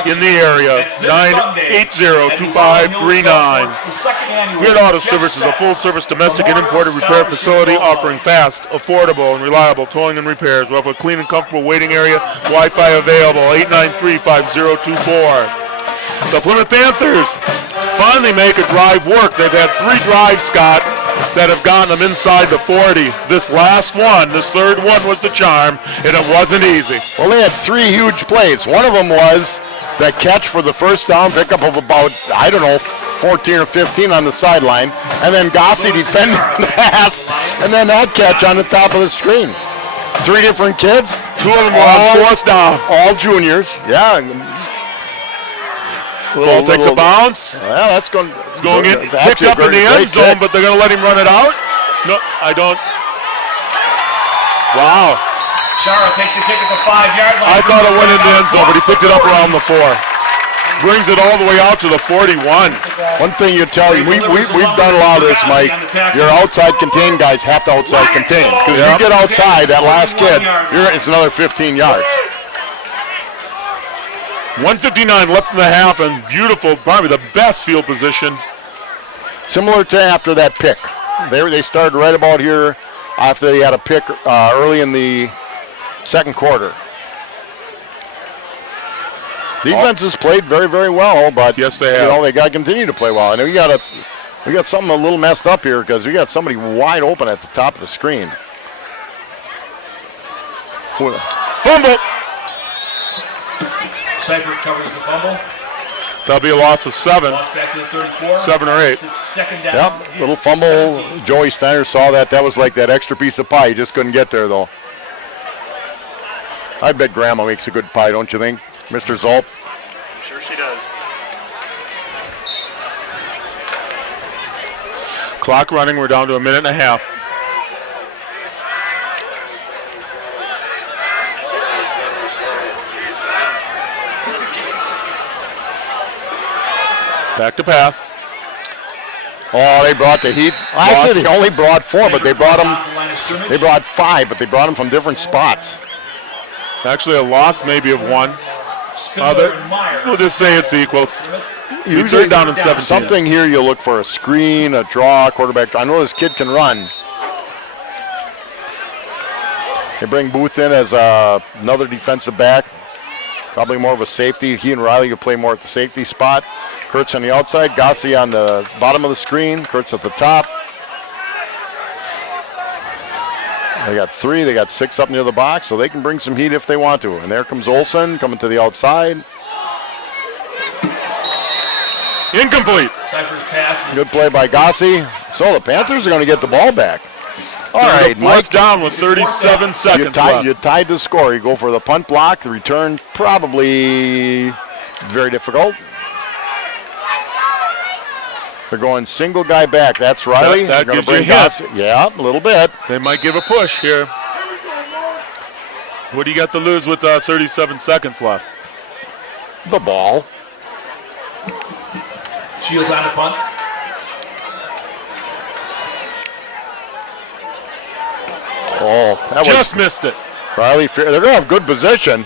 in the area. 980-2539. Weird Auto Service is a full-service domestic and imported repair facility offering fast, affordable, and reliable towing and repairs. We have a clean and comfortable waiting area. Wi-Fi available. 893-5024. The Plymouth Panthers finally make a drive work. They've had 3 drives, Scott, that have gotten them inside the 40. This last one, this third one, was the charm, and it wasn't easy. Well, they had 3 huge plays. One of them was that catch for the first down pickup of about, 14 or 15 on the sideline, and then Gossie defending the pass, and then that catch on the top of the screen. 3 different kids. 2 of them were on 4th down. All juniors. Yeah. Ball takes a bounce. Well, that's going to It's going in, picked up in the end zone, but they're going to let him run it out? No, I don't. Wow. Chara takes the kick at the 5-yard line. I thought it went in the end zone, but he picked it up around the 4. Brings it all the way out to the 41. One thing you tell you, we've done a lot of this, Mike. Your outside contain guys have to outside contain. Because if you get outside, that last kid, it's another 15 yards. 1:59 left in the half, and beautiful, probably the best field position. Similar to after that pick. They started right about here after they had a pick early in the second quarter. Defense has played very, very well, but yes, they have. They got to continue to play well. And we got something a little messed up here because we got somebody wide open at the top of the screen. Fumble. Seibert covers the fumble. That'll be a loss of 7. Lost back to the 34. 7 or 8. It's second down. Yep, little fumble. Joey Steiner saw that. That was like that extra piece of pie. He just couldn't get there, though. I bet Grandma makes a good pie, don't you think, Mr. Zolp? Sure she does. Clock running. We're down to a minute and a half. Back to pass. Oh, they brought the heat. Actually, they only brought 4, but they brought 5, but they brought them from different spots. Actually, a loss maybe of 1. We'll just say it's equal. Usually down in 17. Something here you look for, a screen, a draw, quarterback. I know this kid can run. They bring Booth in as another defensive back. Probably more of a safety. He and Riley will play more at the safety spot. Kurtz on the outside, Gossie on the bottom of the screen, Kurtz at the top. They got 3, they got 6 up near the box, so they can bring some heat if they want to. And there comes Olsen coming to the outside. Incomplete. Good play by Gossie. So the Panthers are going to get the ball back. All right, Mike. Down with 37 seconds left. You tied the score. You go for the punt block. The return probably very difficult. They're going single guy back. That's Riley. That They're gonna gives you a bring hint. Gossett. Yeah, a little bit. They might give a push here. What do you got to lose with 37 seconds left? The ball. Shields on the punt. Oh, that Just missed it. Riley. They're going to have good position.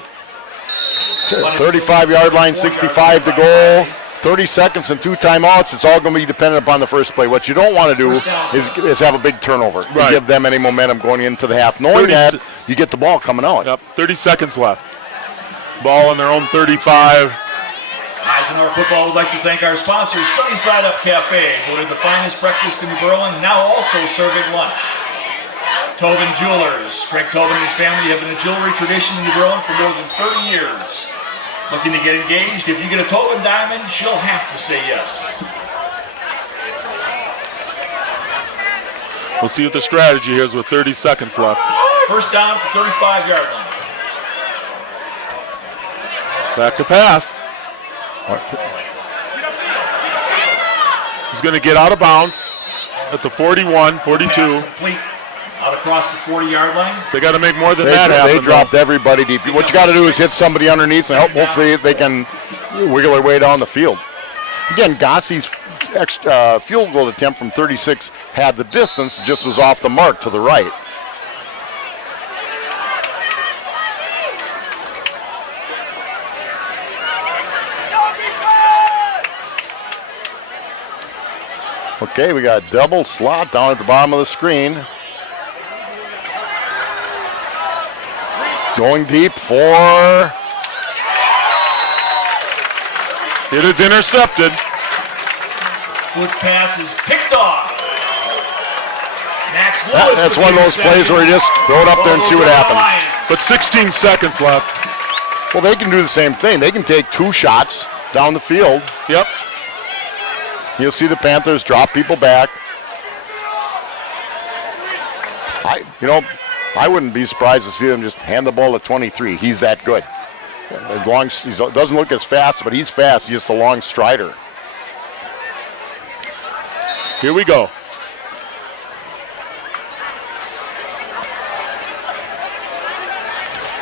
35-yard line, 65 to go. 30 seconds and 2 timeouts. It's all going to be dependent upon the first play. What you don't want to do is have a big turnover. Right. To give them any momentum going into the half. Knowing 30 that, you get the ball coming out. Yep, 30 seconds left. Ball on their own 35. Eisenhower Football would like to thank our sponsors, Sunnyside Up Cafe, voted the finest breakfast in New Berlin, now also serving lunch. Tobin Jewelers. Craig Tobin and his family have been a jewelry tradition in New Berlin for more than 30 years. Looking to get engaged? If you get a Tobin diamond, she'll have to say yes. We'll see what the strategy is with 30 seconds left. First down at the 35-yard line. Back to pass. He's going to get out of bounds at the 41, 42. Pass complete out across the 40-yard line. They got to make more than They, that happen. they dropped everybody deep. What you got to do is hit somebody underneath and hopefully they can wiggle their way down the field. Again, Gossie's field goal attempt from 36 had the distance, just was off the mark to the right. Okay, we got double slot down at the bottom of the screen. Going deep for... It is intercepted. Quick pass is picked off. Max Lewis. That's one of those plays where you just throw it up there and see what happens. But 16 seconds left. Well, they can do the same thing. They can take 2 shots down the field. Yep. You'll see the Panthers drop people back. I wouldn't be surprised to see them just hand the ball to 23. He's that good. As long as he doesn't look as fast, but he's fast. He's just a long strider. Here we go.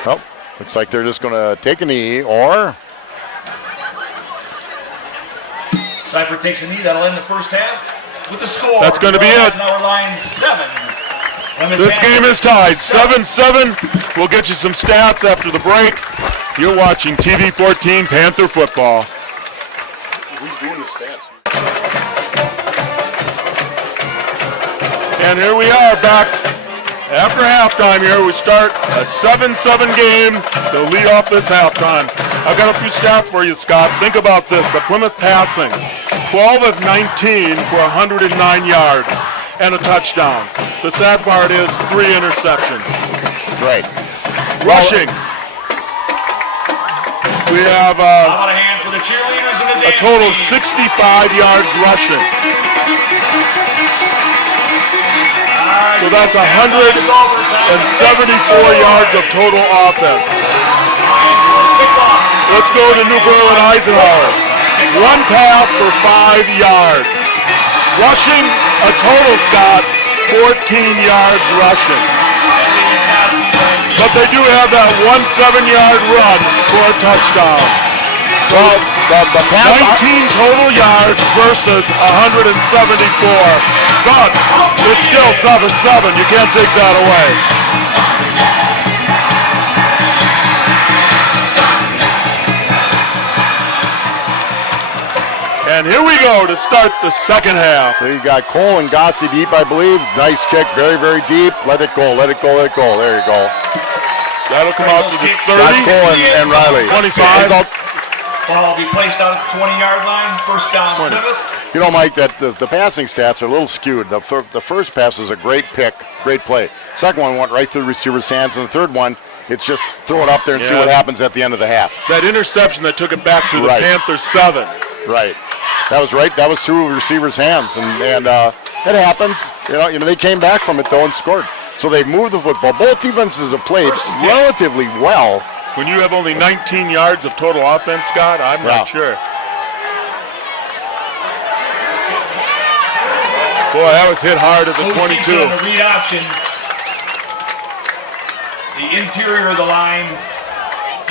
Well, looks like they're just going to take a knee or... Cypher takes a knee. That'll end the first half with the score. That's going to be it. Eisenhower line 7. This game is tied 7-7. We'll get you some stats after the break. You're watching TV 14 Panther football. Who's doing the stats? And here we are back after halftime here. We start a 7-7 game to lead off this halftime. I've got a few stats for you, Scott. Think about this. The Plymouth passing, 12 of 19 for 109 yards and a touchdown. The sad part is 3 interceptions. Right. Rushing. We have How about a hand for the cheerleaders and the a dance total of team? 65 yards rushing. So that's 174 yards of total offense. Let's go to New Berlin Eisenhower. 1 pass for 5 yards. Rushing a total, Scott, 14 yards rushing. But they do have that 1 7-yard run for a touchdown. Well, the pass... 19 total yards versus 174. But it's still 7-7. You can't take that away. And here we go to start the second half. So you got Cole and Gossie deep, I believe. Nice kick, very, very deep. Let it go, let it go, let it go. There you go. That'll come out to the 30. That's Cole and Riley. 25. Ball will be placed out at the 20-yard line. First down, Plymouth. You know, Mike, that the passing stats are a little skewed. The first pass was a great pick, great play. Second one went right to the receiver's hands, and the third one, it's just throw it up there and see what happens at the end of the half. That interception that took it back to the Right. Panthers 7. Right. That was right. That was through the receiver's hands, and it happens. You know, they came back from it though and scored. So they've moved the football. Both defenses have played relatively well. When you have only 19 yards of total offense, Scott, I'm not sure. Boy, that was hit hard at the 22. On the read option. The interior of the line.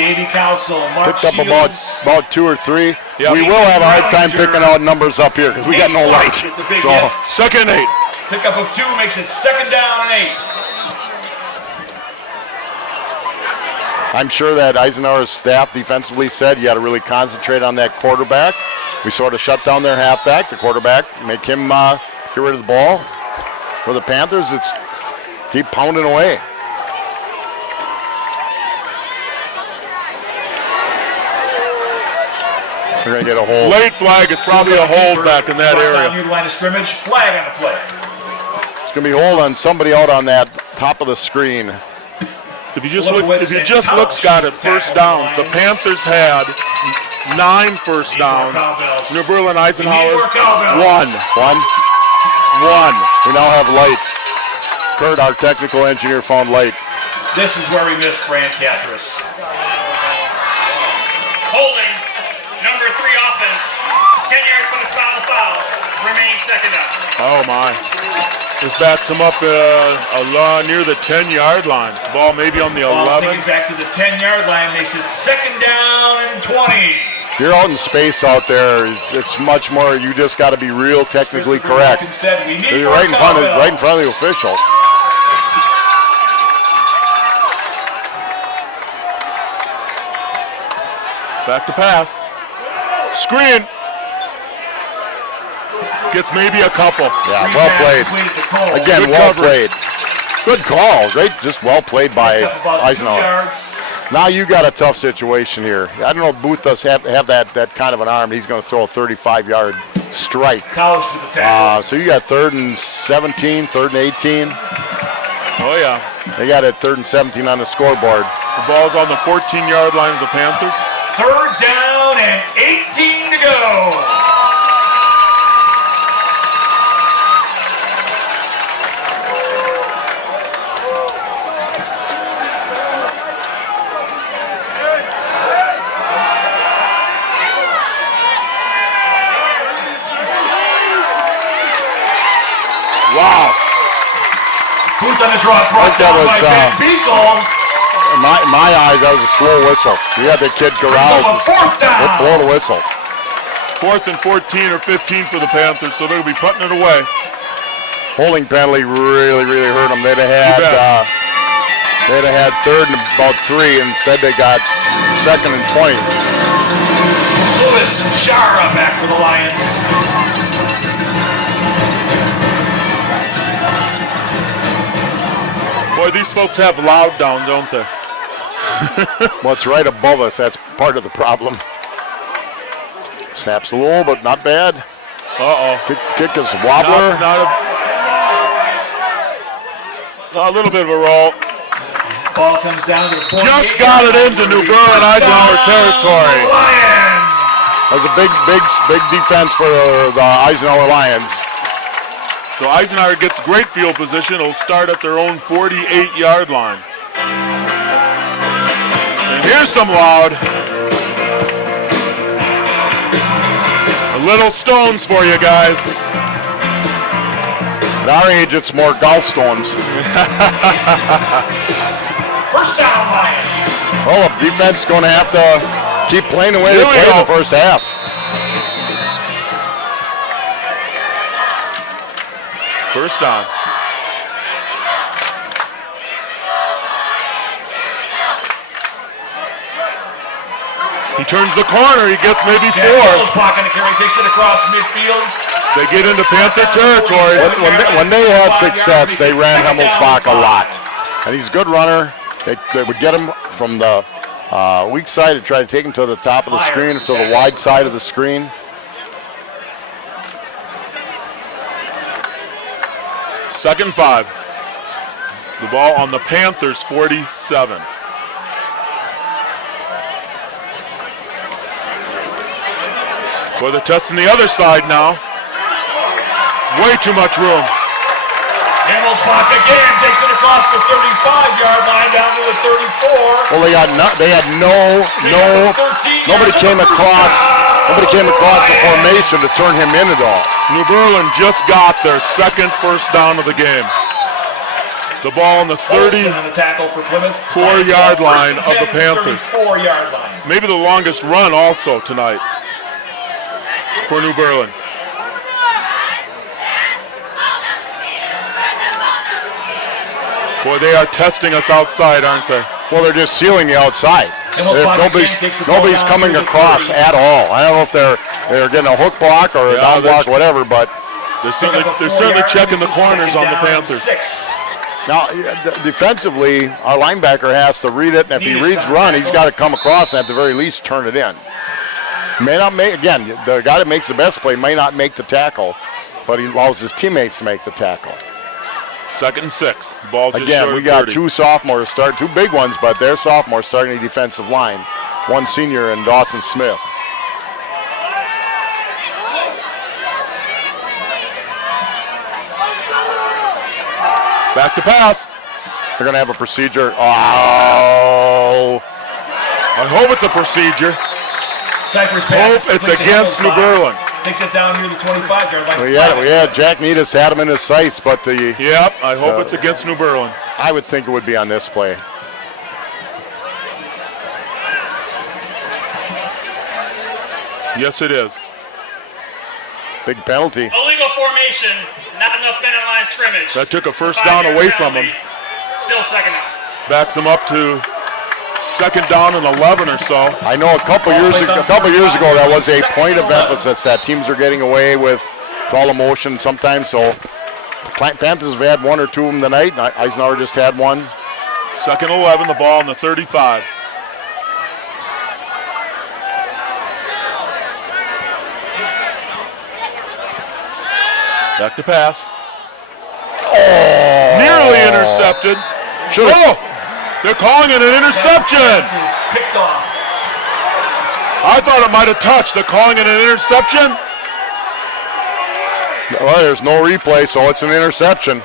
Davey Council, Mark Picked up Shields. about 2 or 3. Yep. We will have a hard time picking out numbers up here because we got no light. The big So hit. Second 8. Pickup of 2 makes it 2nd down and 8. I'm sure that Eisenhower's staff defensively said you got to really concentrate on that quarterback. We sort of shut down their halfback, the quarterback, make him get rid of the ball. For the Panthers, it's keep pounding away. We're going to get a hold. Late flag. It's probably a hold back in that First down area. near the line of scrimmage. Flag on the play. It's going to be hold on somebody out on that top of the screen. If you just look, Scott, at first downs, the Panthers had 9 first downs. New Berlin Eisenhower, 1. We now have light. Kurt, our technical engineer, found light. This is where we missed Fran Catras. Holding, number 3 offense. 10 yards from the spot of the foul. Remain 2nd down. Oh, my. This backs him up near the 10-yard line. Ball maybe on the Ball 11. taken back to the 10-yard line, makes it 2nd down and 20. If you're out in space out there, it's much more. You just got to be real technically correct. Said we need You're more right in front of cowbell. the official. Back to pass. Screen. Gets maybe a couple. Yeah, well played. Again, Good well coverage. played. Good call. Great, just well played by About 2 Eisenhower. yards. Now you got a tough situation here. I don't know if Booth does have that kind of an arm. He's going to throw a 35-yard strike. College to the tackle. So you got 3rd and 17, 3rd and 18. Oh, yeah. They got it 3rd and 17 on the scoreboard. The ball's on the 14-yard line of the Panthers. 3rd down and 18 to go. Wow. Booth on the draw, brought that down was, by Ben Beagle. In my eyes, that was a slow whistle. You had the kid So a corralled. 4th down. Blow the whistle. 4th and 14 or 15 for the Panthers, so they'll be putting it away. Holding penalty really hurt them. They'd You bet. have had 3rd and about 3. Instead, they got 2nd and 20. Lewis Shara back for the Lions. Boy, these folks have loud down, don't they? What's right above us, that's part of the problem. Snaps a little, but not bad. Uh-oh. Kick is wobbler. A little bit of a roll. Ball comes down to the 48. Just got it into New Berlin Eisenhower territory. Lions. That's a big defense for the Eisenhower Lions. So Eisenhower gets great field position. It'll start at their own 48-yard line. And here's some loud. A little stones for you guys. At our age, it's more gallstones. First down, Lions. Well, the defense is going to have to keep playing the way they Here we played in go. the first half. First down. He turns the corner. He gets maybe Jack 4. Mills blocking the carry, takes it across midfield. They get into Panther territory. When they had success, they ran Hemmelsbach a lot. And he's a good runner. They would get him from the weak side to try to take him to the top of the screen, to the wide side of the screen. Second 5. The ball on the Panthers 47. Boy, they're testing the other side now. Way too much room. Hemmelsbach again takes it across the 35-yard line down to the 34. Well, they had nobody came across Nobody came across the formation to turn him in at all. New Berlin just got their second first down of the game. The ball on the Olsen on the tackle for Plymouth. 34-yard line of the 1st and 10, Panthers. 34-yard line. Maybe the longest run also tonight for New Berlin. Boy, they are testing us outside, aren't they? Well, they're just sealing the outside. And we'll find Nobody's, again, takes the ball nobody's down coming to the across 30. at all. I don't know if they're getting a hook block or a Yeah, down block, they're- whatever, but They're certainly checking the corners on the Panthers. 6. now defensively, our linebacker has to read it, and if he reads run, he's got to come across and at the very least turn it in. May not make, again, the guy that makes the best play may not make the tackle, but he allows his teammates to make the tackle. 2nd and 6. Ball just Again, short we of got 30. two sophomores start, two big ones, but they're sophomores starting the defensive line. One senior and Dawson Smith. Back to pass. They're going to have a procedure. Oh, I hope it's a procedure. Cypress Hope it's against New Berlin. Takes it down near the 25-yard line. we had Jack Needus had him in his sights, but Yep, I hope it's against New Berlin. I would think it would be on this play. Yes, it is. Big penalty. Illegal formation, not enough men in line scrimmage. That took a first down away from him. Still second down. Backs him up to 2nd down and 11 or so. I know a couple years ago that was a point of emphasis that teams are getting away with all emotion sometimes. So Panthers have had one or two of them tonight. Eisenhower just had one. 2nd 11, the ball on the 35. Back to pass. Nearly intercepted. Oh, they're calling it an interception. Picked off. I thought it might have touched. They're calling it an interception. Well, there's no replay, so it's an interception.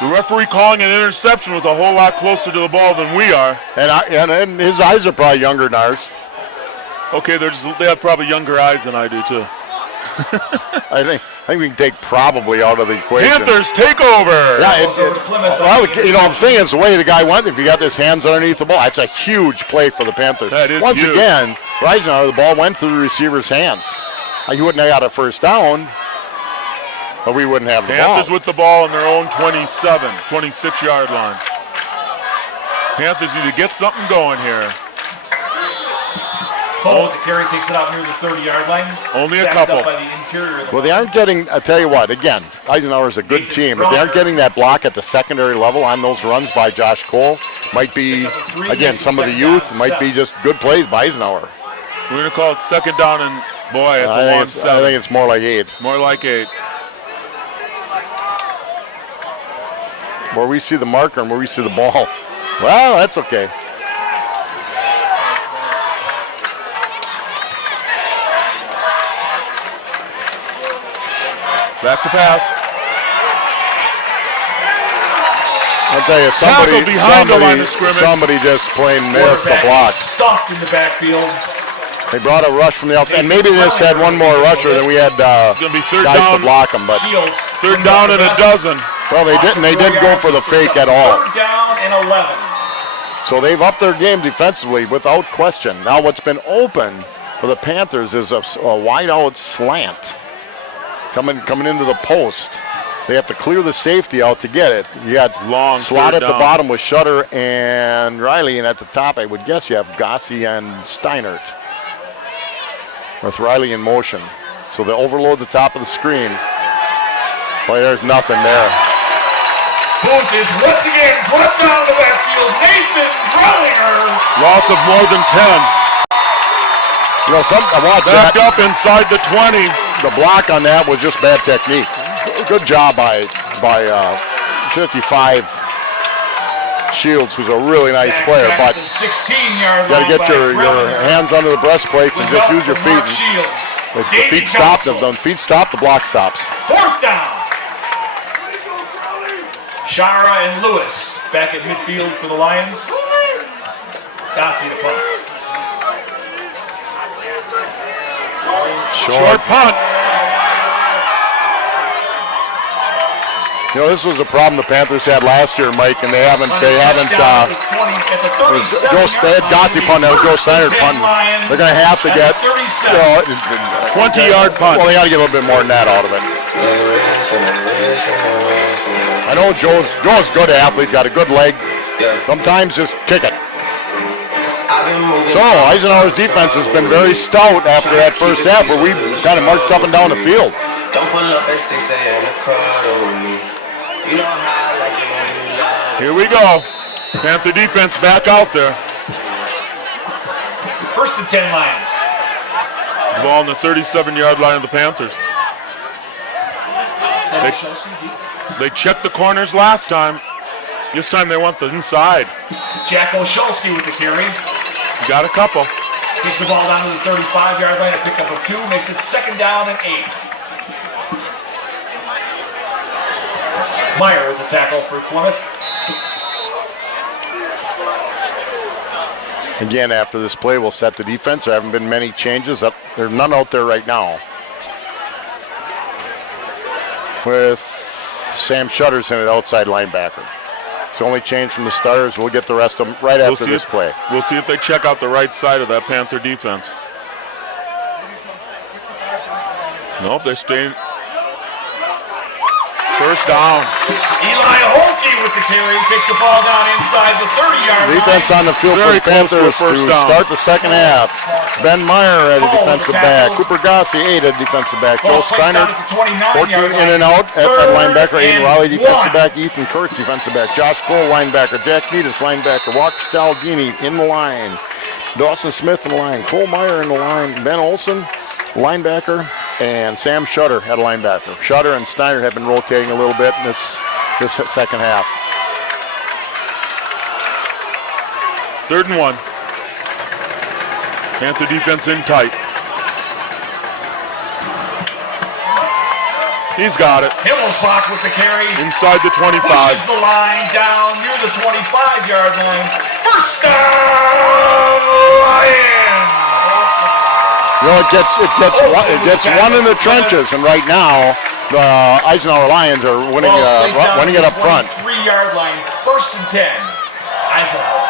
The referee calling an interception was a whole lot closer to the ball than we are. And his eyes are probably younger than ours. Okay, they have probably younger eyes than I do too. I think we can take probably out of the equation. Panthers take over. Yeah, Well, the thing is the way the guy went. If you got his hands underneath the ball, that's a huge play for the Panthers. That is Once huge. again, Eisenhower, the ball went through the receiver's hands. He wouldn't have got a first down, but we wouldn't have the Panthers ball. with the ball on their own 26-yard line. Panthers need to get something going here. The carry takes it out near the 30-yard line. Only a Stacked couple. up by the interior of the Well, they aren't getting. I tell you what. Again, Eisenhower's a good team, but they aren't getting that block at the secondary level on those runs by Josh Cole. Might be again some of the youth. Might be just good plays by Eisenhower. We're going to call it 2nd down, and boy, it's a I long think seven. it's more like 8. More like 8. Where we see the marker and where we see the ball. Well, that's okay. Back to pass. I'll tell you, Tackle behind the line of scrimmage. somebody just plain missed the quarterback block. stuffed in the backfield. They brought a rush from the outside, and maybe they just had one more rusher than we had It's going to be third guys down. to block them. But Shields. 3rd down and a dozen. well, they didn't. They didn't go for the fake at all. 3rd down and 11. So they've upped their game defensively without question. Now what's been open for the Panthers is a wide out slant coming into the post. They have to clear the safety out to get it. You got Long slot third at the down. bottom with Shutter and Riley, and at the top I would guess you have Gossi and Steinert with Riley in motion. So they overload the top of the screen. Boy, there's nothing there. Booth is once again brought down the backfield. Nathan Drellinger. Loss of more than 10. You know, watch Back that. up inside the 20. The block on that was just bad technique. Good job by 55 Shields, who's a really nice player, but The 16-yard you got to line get by your Drellinger. hands under the breastplates and With just help use your from Mark feet. Shields. If the Davey feet stop, Council. the feet stop, the block stops. 4th down. Shara and Lewis back at midfield for the Lions. Gossi to punt. Short punt. You know, this was a problem the Panthers had last year, Mike, and they haven't. They had Gossi punt. That was Joe Steiner punt. They're going to have to get 20-yard punt. Well, they got to get a little bit more than that out of it. I know Joe's a good athlete, got a good leg. Sometimes just kick it. So Eisenhower's defense has been very stout after that first half, where we kind of marched up and down the field. Don't pull up at 6 a.m. to cuddle with me. You know how I like it when you love. Here we go. Panther defense back out there. First and 10 Lions. Ball on the 37-yard line of the Panthers. They checked the corners last time. This time they want the inside. Jack Olszewski with the carry. Got a couple. Kicks the ball down to the 35-yard line, a pickup of 2, makes it 2nd down and 8. Meyer with the tackle for Plymouth. Again, after this play, we'll set the defense. There haven't been many changes. There's none out there right now. With Sam Shutters in at outside linebacker. It's the only change from the starters. We'll get the rest of them right after this play. We'll see if they check out the right side of that Panther defense. Nope, they're staying. First down. Eli Holke with the carry, takes the ball down inside the 30-yard line. Defense on the field Very for the Panthers close to a first to down. start the second half. Ben Meyer at a defensive back. Cooper Gossi, 8 at defensive back. Joe Steiner, 14 in and out at linebacker. Aiden Raleigh, defensive back. Ethan Kurtz, defensive back. Josh Cole, linebacker. Jack Needus, linebacker. Walker Stalgini in the line. Dawson Smith in the line. Cole Meyer in the line. Ben Olson, linebacker. And Sam Shutter at linebacker. Shutter and Steiner have been rotating a little bit in this second half. 3rd and 1. Panther defense in tight. He's got it. Himmelsbach with the carry. Inside the 25. Pushes the line down near the 25-yard line. First down, Lions! You know, it gets one in the trenches, and right now the Eisenhower Lions are winning it up front. 3-yard line, 1st and 10. Eisenhower.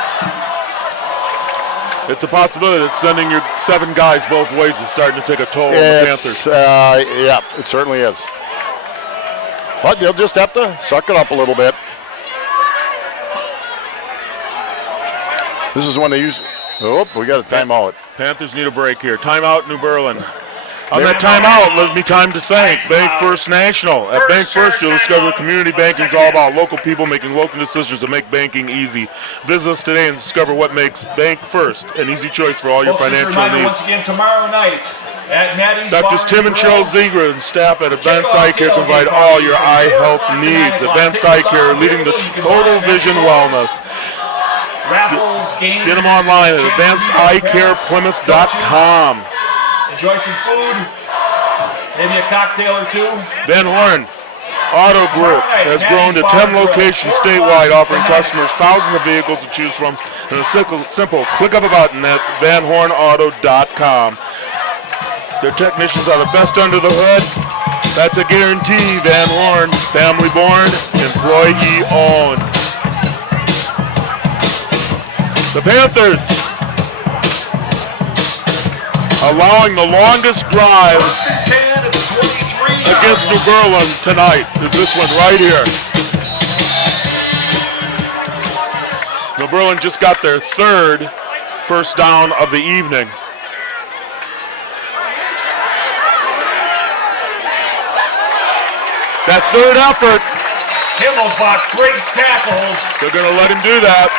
It's a possibility that sending your 7 guys both ways is starting to take a toll on the Panthers. Yeah, it certainly is. But they'll just have to suck it up a little bit. This is when they use. Oh, we got a timeout. Panthers need a break here. Timeout, New Berlin. On that timeout, let me time to thank Bank First National. At Bank First, you'll discover community banking is all about local people making local decisions to make banking easy. Visit us today and discover what makes Bank First an easy choice for all your financial needs. Once again, tomorrow night at Maddie's Doctors Tim and Cheryl Ziegler and staff at Advanced Eye Care provide all your eye health needs. Advanced Eye Care, leading the total vision wellness. Raffles, games, Get them online at advancedicareplymouth.com. enjoy some food, maybe a cocktail or two. Van Horn Auto Group has grown to 10 locations statewide, offering customers thousands of vehicles to choose from in a simple click of a button at vanhornauto.com. Their technicians are the best under the hood. That's a guarantee. Van Horn, family born, employee owned. The Panthers allowing the longest drive against New Berlin tonight is this one right here. New Berlin just got their 3rd first down of the evening. That's 3rd effort. Himmelsbach breaks tackles. They're going to let him do that.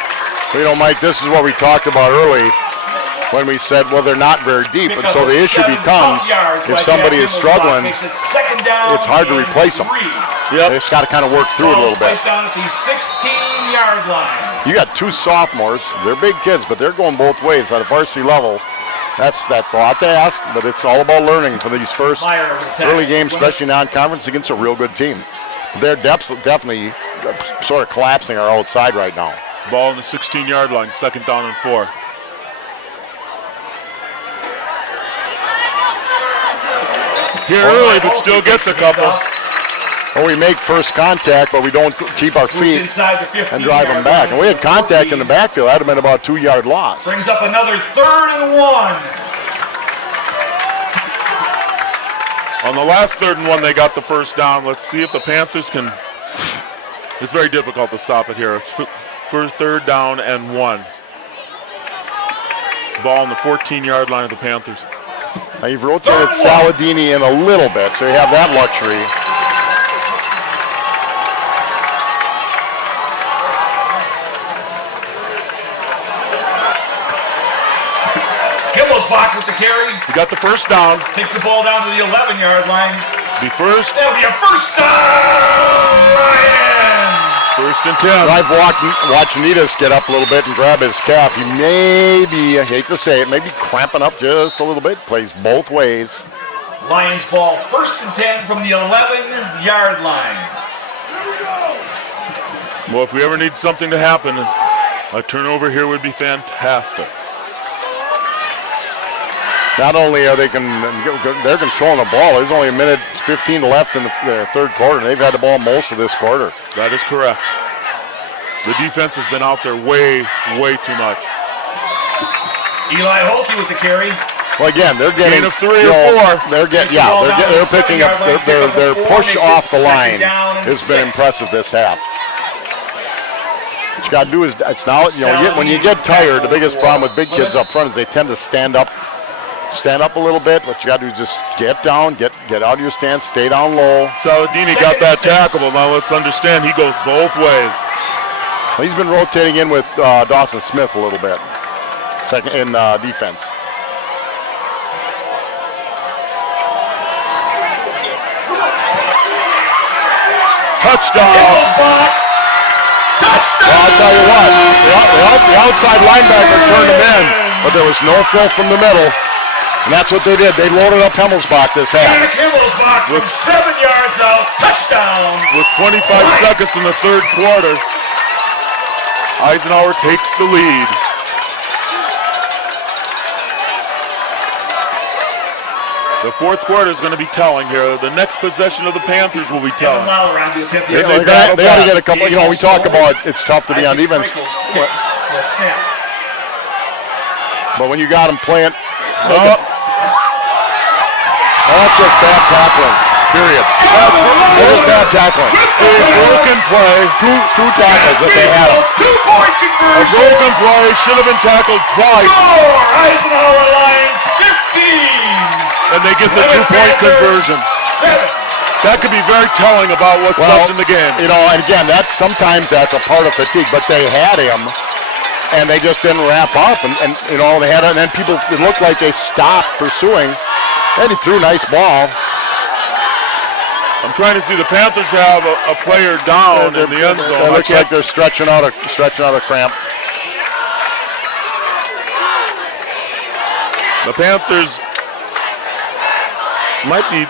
You know, Mike, this is what we talked about early when we said, well, they're not very deep. And so the issue becomes, if somebody is struggling, it's hard to replace them. Yep. They just got to kind of work through it a little bit. Down at the 16-yard line. You got 2 sophomores. They're big kids, but they're going both ways at a varsity level. That's a lot to ask, but it's all about learning for these first early games, especially non-conference against a real good team. Their depths definitely sort of collapsing our outside right now. Ball on the 16-yard line, 2nd down and 4. here early, but still gets a couple. Or we make first contact, but we don't keep our Moves feet inside the 15 and drive them back. And we had contact in the backfield. That'd have been about 2-yard loss. Brings up another 3rd and 1. On the last 3rd and 1, they got the first down. Let's see if the Panthers can. It's very difficult to stop it here. For 3rd down and 1. Ball on the 14-yard line of the Panthers. Now you've rotated Saladini in a little bit, so you have that luxury. Himmelsbach with the carry. He got the first down. Takes the ball down to the 11-yard line. Be first. That'll be a first down. Ryan. 1st and 10. I've watched Nitas get up a little bit and grab his calf. He may be, I hate to say it, maybe cramping up just a little bit. Plays both ways. Lions ball 1st and 10 from the 11-yard line. Well, if we ever need something to happen, a turnover here would be fantastic. Not only are they're controlling the ball, there's only 1:15 left in the 3rd quarter, and they've had the ball most of this quarter. That is correct. The defense has been out there way too much. Eli Holke with the carry. Well, again, they're getting Gain of 3 or 4. They're picking up their push off the line has been impressive this half. What you got to do is it's now when you get tired, the biggest problem with big kids up front is they tend to stand up a little bit. What you got to do is just get down, get out of your stance, stay down low. Saladini got that tackle. Now let's understand he goes both ways. He's been rotating in with Dawson Smith a little bit, second in defense. Touchdown! Touchdown! Well, I'll tell you what, the outside linebacker turned him in, but there was no fill from the middle, and that's what they did. They loaded up Himmelsbach this half. Jack Himmelsbach from 7 yards out. Touchdown! With 25 seconds in the 3rd quarter, Eisenhower takes the lead. The 4th quarter is going to be telling here. The next possession of the Panthers will be telling. They got to get a couple. We talk about it's tough to be on defense, but when you got them playing, that's just bad tackling. Period. That was bad tackling. A broken play. Two tackles that they had. A broken play should have been tackled twice. Eisenhower Lions 15. And they get the 2-point conversion. That could be very telling about what's left in the game. And again, sometimes that's a part of fatigue, but they had him, and they just didn't wrap up, and they had it, and then people, it looked like they stopped pursuing, and he threw a nice ball. I'm trying to see the Panthers have a player down in the end zone. It looks like they're stretching out a cramp. The Panthers might be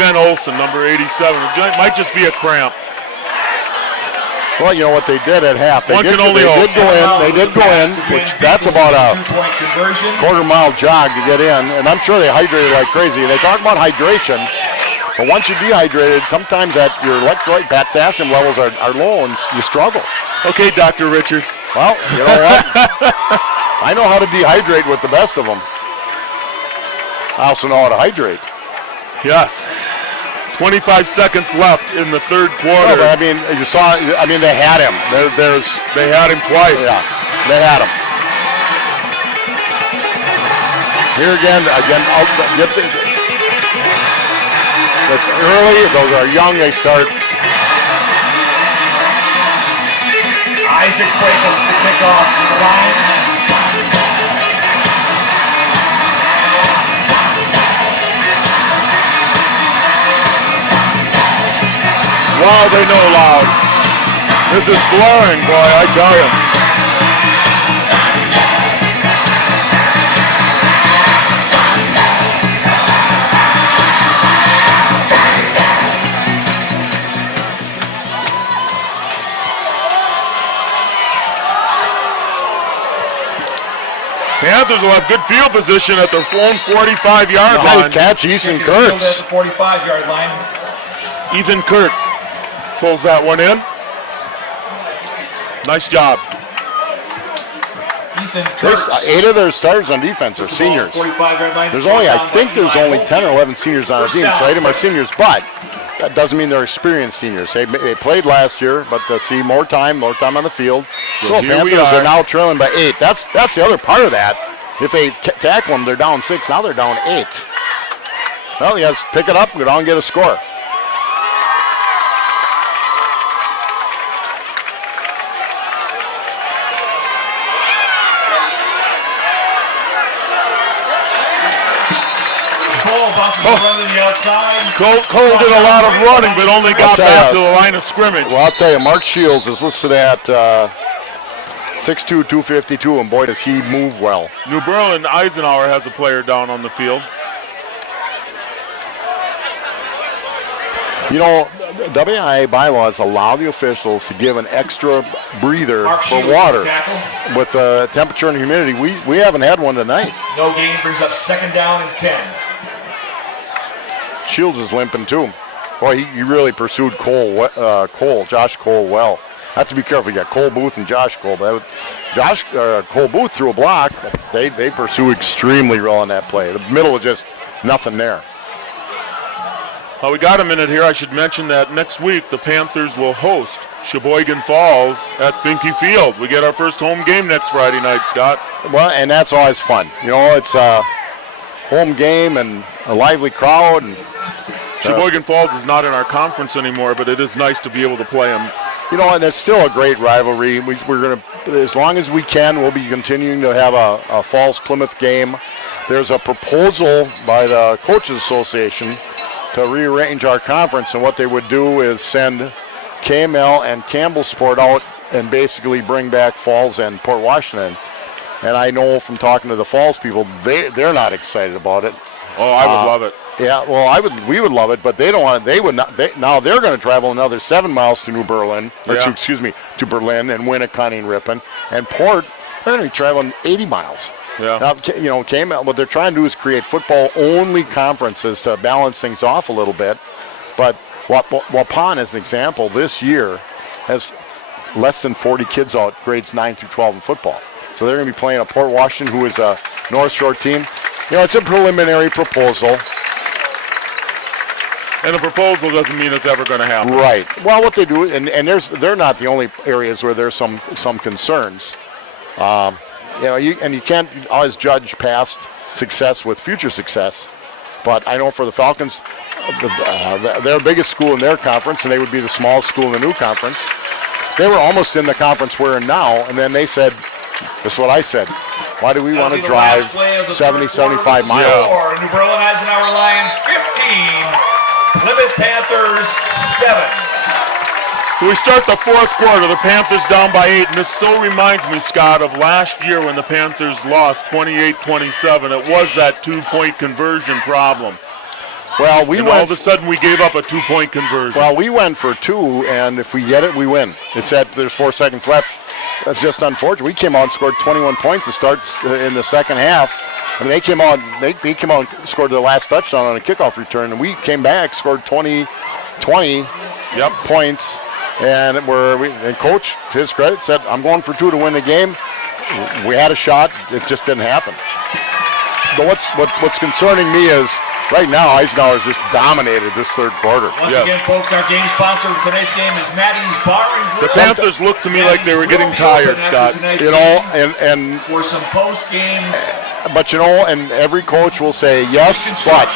Ben Olsen, number 87. It might just be a cramp. Well, you know what they did at half. They did go in, which that's about a 1/4 mile jog to get in, and I'm sure they hydrated like crazy. They talk about hydration, but once you're dehydrated, sometimes that your electrolyte potassium levels are low and you struggle. Okay, Dr. Richards. Well, you know what? I know how to dehydrate with the best of them. I also know how to hydrate. Yes. 25 seconds left in the 3rd quarter. No, but they had him. They had him twice. Yeah, they had him. Here again, it's early. Those are young. They start. Isaac Quakos to kick off the Lions. Wow, they know loud. This is blurring, boy, I tell you. Panthers will have good field position at their own 45-yard Nice line. catch, Easton Kicking the field at Kurtz. the 45-yard line. Ethan Kurtz pulls that one in. Nice job. Ethan There's Kurtz. 8 of their starters on defense are seniors. 45-yard line. There's only, I Down think by there's Eli only Holt. 10 or 11 seniors on our First team, down. so 8 of them are seniors, but that doesn't mean they're experienced seniors. They played last year, but they'll see more time on the field. So here we Panthers are. are now trailing by 8. That's the other part of that. If they tackle them, they're down 6. Now they're down 8. Well, you got to pick it up and go down and get a score. Cole bounces the run to the outside. Cole did a lot of running, but only got tell back ya. to the line of scrimmage. Well, I'll tell you, Mark Shields is listed at 6'2", 252, and boy, does he move well. New Berlin Eisenhower has a player down on the field. You know, WIA bylaws allow the officials to give an extra breather Mark for Shields water. tackle. With temperature and humidity, we haven't had one tonight. No gain brings up 2nd down and 10. Shields is limping too. Boy, he really pursued Josh Cole well. Have to be careful. You got Cole Booth and Josh Cole. But Cole Booth threw a block. They pursue extremely well on that play. The middle was just nothing there. We got a minute here. I should mention that next week the Panthers will host Sheboygan Falls at Finke Field. We get our first home game next Friday night, Scott. Well, and that's always fun. You know, it's a home game and a lively crowd. And Sheboygan Falls is not in our conference anymore, but it is nice to be able to play them. you know, and it's still a great rivalry. We're going to, as long as we can, we'll be continuing to have a Falls Plymouth game. There's a proposal by the Coaches Association to rearrange our conference, and what they would do is send KML and Campbell Sport out and basically bring back Falls and Port Washington. And I know from talking to the Falls people, they're not excited about it. Oh, I would love it. Yeah, well, we would love it, but they don't want it. They would not. Now they're going to travel another 7 miles to New Berlin, or Yeah. to Berlin and Winnicott and Ripon, and Port. They're going to be traveling 80 miles. Yeah. Now, you know, what they're trying to do is create football-only conferences to balance things off a little bit. But Waupun, as an example, this year has less than 40 kids out, grades 9 through 12 in football. So they're going to be playing a Port Washington, who is a North Shore team. You know, it's a preliminary proposal. And a proposal doesn't mean it's ever going to happen. Right. Well, what they do, and they're not the only areas where there's some concerns. You know, you can't always judge past success with future success. But I know for the Falcons, their biggest school in their conference, and they would be the smallest school in the new conference, they were almost in the conference we're in now, and then they said, this is what I said, why do we want to drive 70, 75 miles? New Berlin Eisenhower Lions 15, Plymouth Panthers 7. So we start the fourth quarter, the Panthers down by 8, and this so reminds me, Scott, of last year when the Panthers lost 28-27. It was that two-point conversion problem. Well, all of a sudden we gave up a two-point conversion. Well, we went for 2, and if we get it, we win. There's 4 seconds left. That's just unfortunate. We came out and scored 21 points to start in the second half. I mean, they came out and scored the last touchdown on a kickoff return, and we came back, scored 20 points. And Coach, to his credit, said, I'm going for 2 to win the game. We had a shot. It just didn't happen. But what's concerning me is right now Eisenhower's just dominated this third quarter. Once again, folks, our game sponsor for tonight's game is Maddie's Bar and Grill. The Panthers looked to me like they were getting tired, Scott. You know, and for some post-game. But you know, and every coach will say yes, but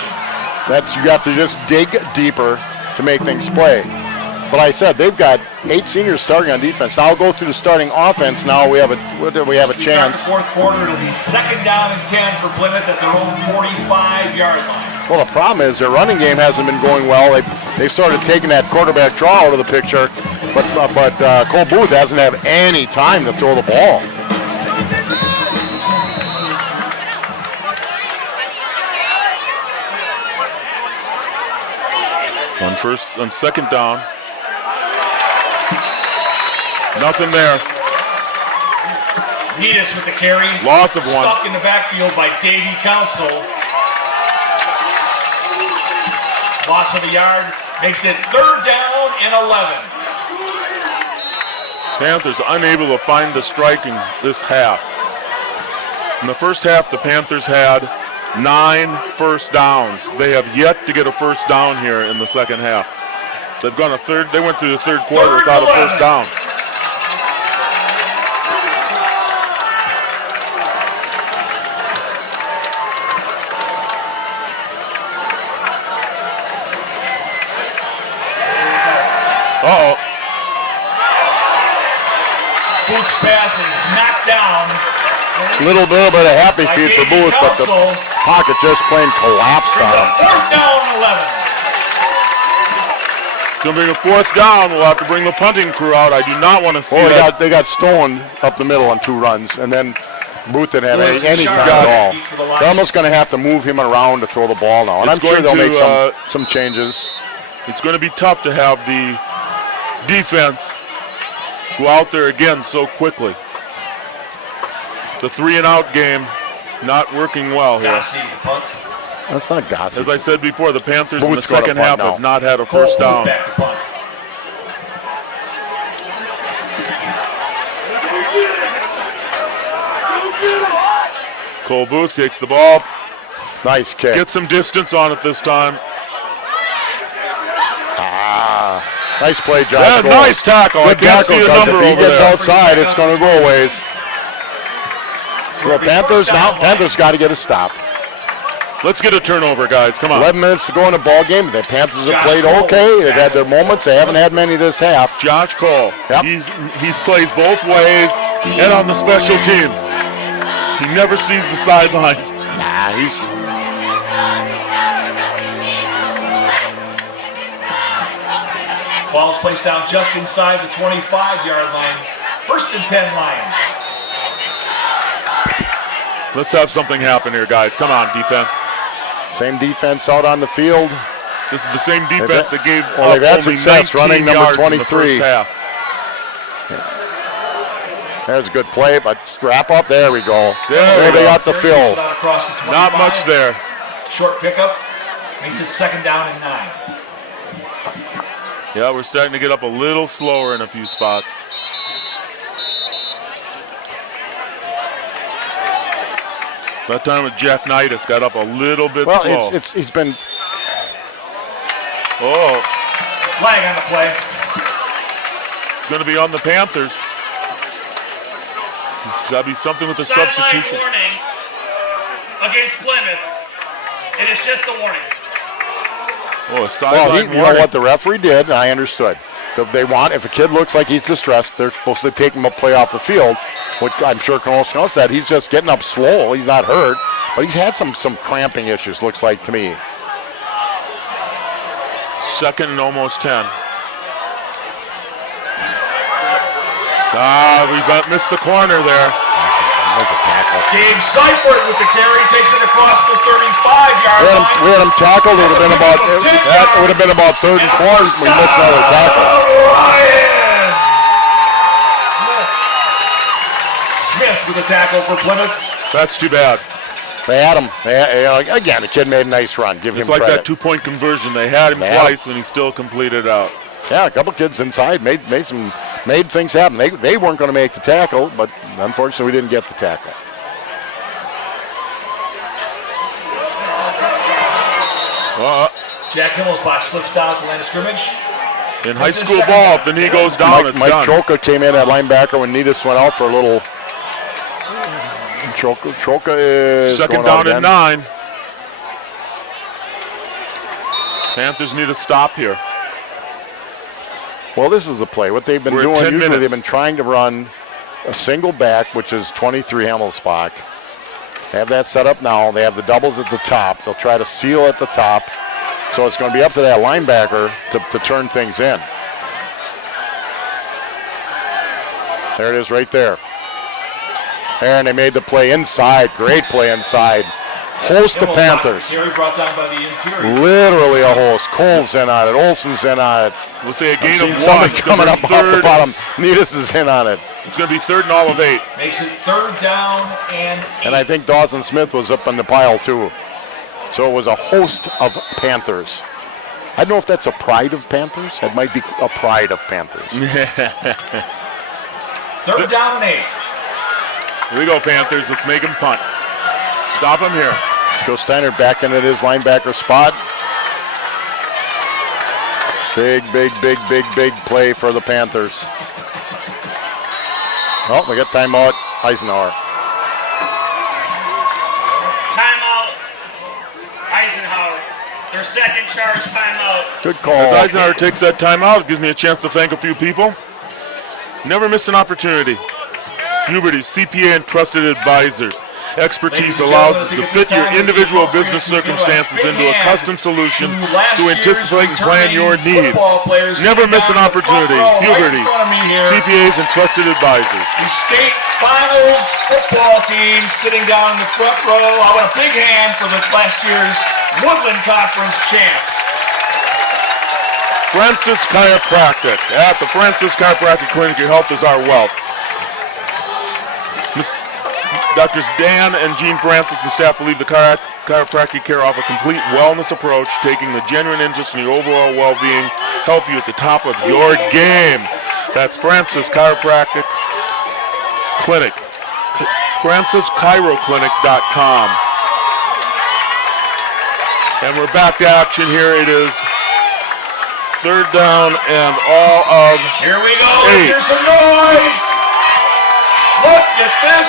you have to just dig deeper to make things play. But I said they've got 8 seniors starting on defense. Now I'll go through the starting offense. Now we have a chance. The fourth quarter, it'll be 2nd down and 10 for Plymouth at their own 45-yard line. Well, the problem is their running game hasn't been going well. They started taking that quarterback draw out of the picture, but Cole Booth hasn't had any time to throw the ball. On second down. Nothing there. Needus with the carry. Loss of one. Stuck in the backfield by Davey Council. Loss of a yard. Makes it 3rd down and 11. Panthers unable to find the striking this half. In the first half, the Panthers had 9 first downs. They have yet to get a first down here in the second half. They've gone they went through the third quarter without a first down. Uh-oh. Booth's pass is knocked down. Little bit of happy feet for Booth, but the pocket just plain collapsed on him. 4th down and 11. Going to be a 4th down. We'll have to bring the punting crew out. I do not want to see that. They got stoned up the middle on 2 runs, and then Booth didn't have any time at all. They're almost going to have to move him around to throw the ball now, and I'm sure they'll make some changes. It's going to be tough to have the defense go out there again so quickly. The 3-and-out game not working well here. Gossie to punt. That's not Gossie. As I said before, the Panthers in the Booth's got a second punt half now. have not had a first Cole down. back to punt. Cole Booth kicks the ball. Nice kick. Get some distance on it this time. Nice play, Josh. Yeah, Cole. nice tackle. I Good can't tackle, see the because number if he over gets there. outside, it's going to go a ways. Well, Panthers got to get a stop. Let's get a turnover, guys. Come on. 11 minutes to go in the ball game. The Panthers have played okay. They've had their moments. They haven't had many this half. Josh Cole. Yep. He's plays both ways and on the special teams. He never sees the sidelines. Nah, he's... Ball's placed down just inside the 25-yard line. 1st and 10 Lions. Let's have something happen here, guys. Come on, defense. Same defense out on the field. This is the same defense that gave Well, they've had only success 19 running number yards in the 23. first half. There's a good play, but wrap up. There we go. There we they go. got the fill. Across the 25. Not much there. Short pickup. Makes it 2nd down and 9. Yeah, we're starting to get up a little slower in a few spots. That time with Jack Nidus got up a little bit slow. Well, he's been... Oh, Flag on the play. going to be on the Panthers. It's got to be something with the substitution. Sideline warning against Plymouth. It is just a warning. Oh, a Well, sideline you know what the referee did, and I understood. They want, if a kid looks like he's distressed, they're supposed to take him a play off the field, which I'm sure Colonel Snow said. He's just getting up slow. He's not hurt, but he's had some cramping issues, looks like to me. 2nd and almost 10. We missed the corner there. Make a tackle. Gabe Seifert with the carry takes it across the 35-yard line. We had him tackled. It would have been about 3rd and 4. We missed another tackle. Ryan Smith with a tackle for Plymouth. That's too bad. They had him. Again, the kid made a nice run. Give It's him like credit. that 2-point conversion. They had him They had twice, and he still completed out. Yeah, a couple kids inside made things happen. They weren't going to make the tackle, but unfortunately we didn't get the tackle. Jack Himmelspach slips down at the line of scrimmage. In high school ball, if the knee goes down, it's Mike done. Choka came in at linebacker when Nidus went out for a little. Choka is 2nd going down out and again. 9. Panthers need a stop here. Well, this is the play. What they've been We're at doing, 10 usually minutes. they've been trying to run a single back, which is 23 Himmelspach. They have that set up now. They have the doubles at the top. They'll try to seal at the top. So it's going to be up to that linebacker to turn things in. There it is right there. And they made the play inside. Great play inside. Host the Panthers. Carry brought down by the interior. Literally a host. Cole's in on it. Olsen's in on it. We'll say a I'm gain seeing of 1. somebody coming up off the 3rd. bottom. Nidus is in on it. It's going to be 3rd and all of 8. Makes it 3rd down and 8. And I think Dawson Smith was up on the pile too. So it was a host of Panthers. I don't know if that's a pride of Panthers. It might be a pride of Panthers. 3rd down and 8. Here we go, Panthers. Let's make him punt. Stop him here. Joe Steiner back into his linebacker spot. Big play for the Panthers. Oh, they got timeout. Eisenhower. Timeout. Eisenhower. Their second charge timeout. Good call. As Eisenhower takes that timeout, it gives me a chance to thank a few people. Never miss an opportunity. Huberty's CPA and trusted advisors. Expertise allows us to fit your individual business circumstances into a custom solution to anticipate and plan your needs. Never miss an opportunity. Huberty, CPAs and trusted advisors. The state finals football team sitting down in the front row. How about a big hand for the last year's Woodland Conference champs? Francis Chiropractic. At the Francis Chiropractic Clinic, your health is our wealth. Doctors Dan and Jean Francis and staff believe the chiropractic care offer a complete wellness approach, taking the genuine interest in your overall well-being, help you at the top of your game. That's Francis Chiropractic Clinic. FrancisChiroClinic.com. And we're back to action here. It is 3rd down and all of Here we go. 8. Here's some noise. Look at this.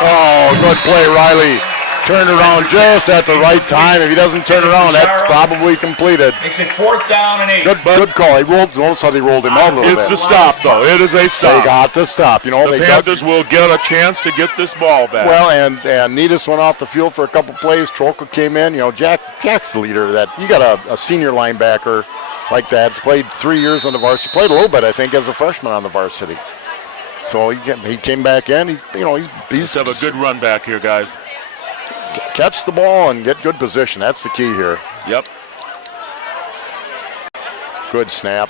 Oh, good play, Riley. Turned around just at the right time. If he doesn't turn around, that's probably completed. Makes it 4th down and 8. Good call. He rolled. Notice how they rolled him out a little It's bit. the stop, though. It is a They stop. got to stop. You know, The they Panthers will get a chance to get this ball back. well, and Needus went off the field for a couple plays. Troka came in. You know, Jack's the leader of that. You got a senior linebacker like that. Played 3 years on the varsity. Played a little bit, I think, as a freshman on the varsity. So he came back in. He's Let's have a good run back here, guys. catch the ball and get good position. That's the key here. Yep. Good snap.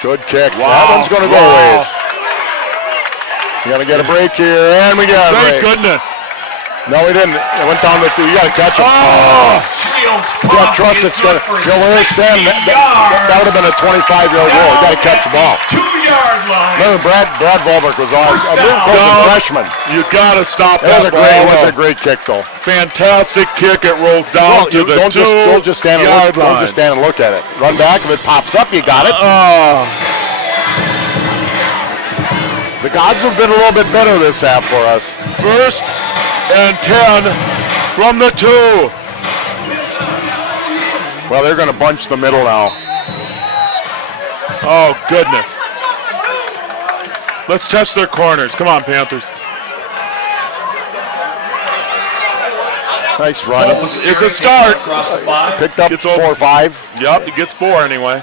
Good kick. Wow. That one's going to go Wow. ways. You're going to get a break here, and we got a Thank break. goodness. No, we didn't. It went down to 2. You got to catch it. Shields You got to trust it's going to. You know, where it's standing, that would have been a 25-yard goal. You got to catch the ball. 2-yard line. Remember, Brad Volberg was on. A freshman. You got to stop That that was ball. a great kick, though. Fantastic kick. It rolls down to the Don't just stand and look. 2-yard line. Don't just stand and look at it. Run back. If it pops up, you got it. The gods have been a little bit better this half for us. 1st and 10 from the 2. Well, they're going to bunch the middle now. Oh, goodness. Let's test their corners. Come on, Panthers. Nice run. It's a start. Across the 5. Picked up Gets 4 over. or 5. Yep, it gets 4 anyway.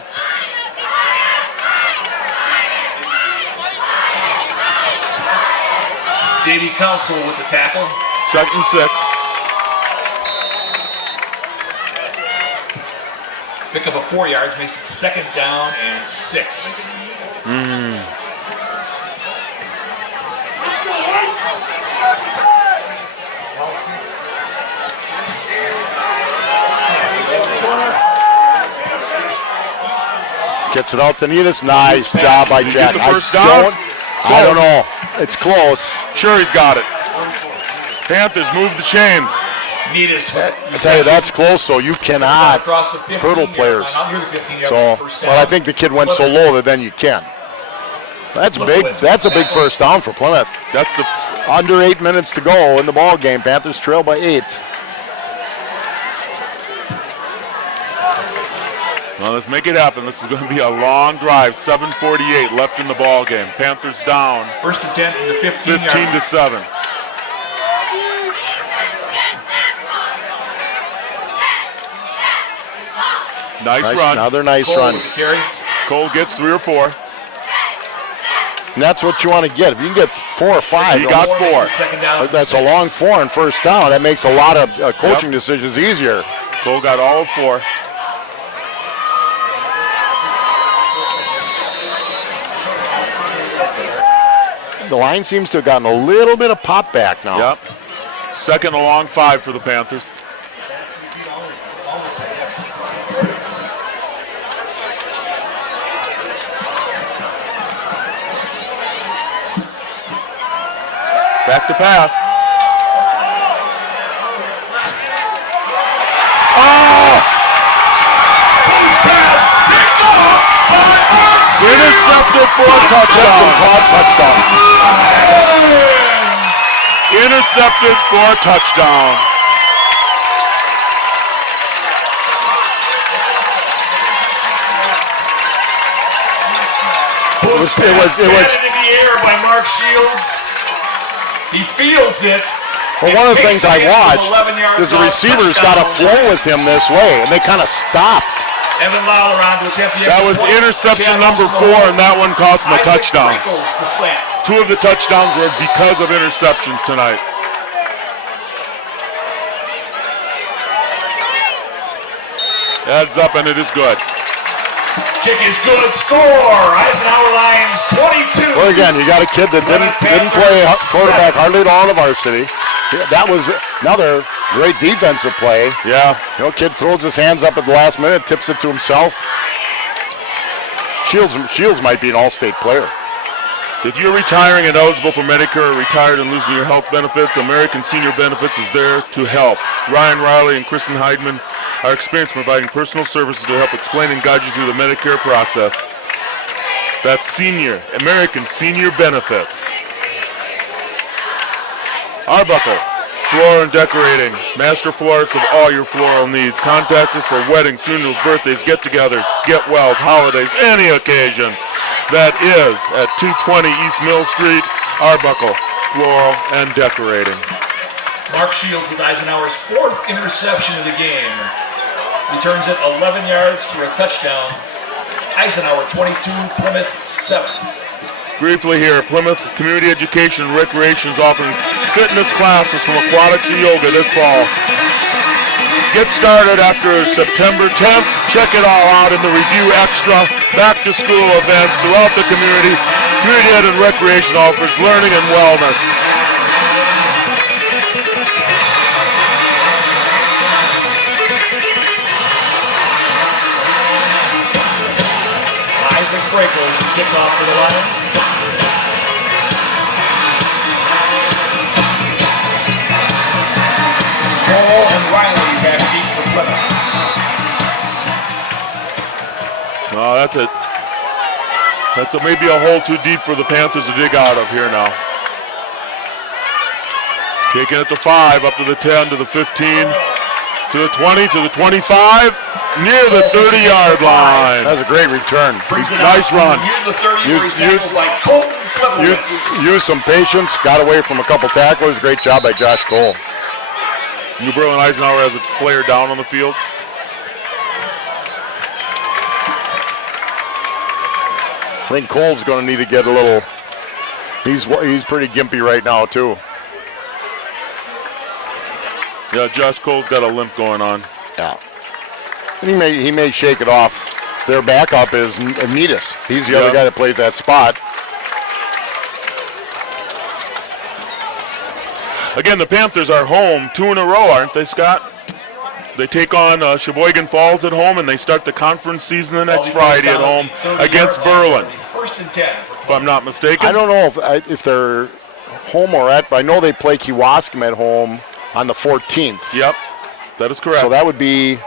Davey Council with the tackle. 2nd and 6. Pick up a 4 yards, makes it 2nd down and 6. Gets it out to Needus. Nice job by Did he Jack. get the first down? I don't know. It's close. Sure, he's got it. Panthers move the chains. Needus. I tell you, that's close, so you cannot Across the 15 hurdle yard players. line, out near the 15 yard So, line, first down. well, I think the kid went so low that then you can. That's big. That's a big first down for Plymouth. That's the Under 8 minutes to go in the ball game. Panthers trail by 8. well. Let's make it happen. This is going to be a long drive. 7:48 left in the ball game. Panthers down. First and 10 in the 15 yard 15 to 7. Nice run. Another nice Cole run. with the carry. Cole gets 3 or 4. And that's what you want to get. If you can get 4 or 5, He got 4. Second down. that's a long 4 and first down. That makes a lot of coaching decisions easier. Cole got all of 4. The line seems to have gotten a little bit of pop back now. Yep. Second and long 5 for the Panthers. Back to pass. Intercepted for a touchdown. Touchdown. Intercepted for a touchdown. It was in the air by Mark Shields. He fields it. Well, one of the things I watched is the receivers got to flow with him this way, and they kind of stopped. Evan Lawler on to attempt the That extra was point. interception Chad number Olson 4, and that one cost him a Isaac touchdown. Sprinkles to slant. 2 of the touchdowns were because of interceptions tonight. Heads up, and it is good. Kick is good. Score. Eisenhower Lions 22. Well, again, you got a kid that didn't play quarterback hardly at all in the varsity. That was another great defensive play. Yeah. You know, kid throws his hands up at the last minute, tips it to himself. Shields might be an all-state player. If you're retiring and eligible for Medicare or retired and losing your health benefits, American Senior Benefits is there to help. Ryan Riley and Kristen Heidman are experienced in providing personal services to help explain and guide you through the Medicare process. That's American Senior Benefits. Arbuckle, floral and decorating. Master florists of all your floral needs. Contact us for weddings, funerals, birthdays, get-togethers, get-wells, holidays, any occasion. That is at 220 East Mill Street, Arbuckle, floral and decorating. Mark Shields with Eisenhower's 4th interception of the game. Returns it 11 yards for a touchdown. Eisenhower 22, Plymouth 7. Briefly here, Plymouth Community Education and Recreation is offering fitness classes from aquatics to yoga this fall. Get started after September 10th. Check it all out in the Review Extra back-to-school events throughout the community. Community Ed and Recreation offers learning and wellness. Isaac Breakers to kick off for the Lions. Paul and Riley back deep for Plymouth. Oh, that's maybe a hole too deep for the Panthers to dig out of here now. Taking it to 5, up to the 10, to the 15, to the 20, to the 25, near the 30-yard line. That was a great return. Nice run. Near the 30 where he's tackled by Colton Klebowitz. Used some patience, got away from a couple tacklers. Great job by Josh Cole. New Berlin Eisenhower has a player down on the field. I think Cole's going to need to get a little. He's pretty gimpy right now too. Yeah, Josh Cole's got a limp going on. Yeah. And he may shake it off. Their backup is Netus. He's the other guy that plays that spot. Again, the Panthers are home 2 in a row, aren't they, Scott? They take on Sheboygan Falls at home, and they start the conference season the next Friday at home against Berlin. First and 10. If I'm not mistaken. I don't know if they're home or at, but I know they play Kewaskum at home on the 14th. Yep, that is correct. So that would be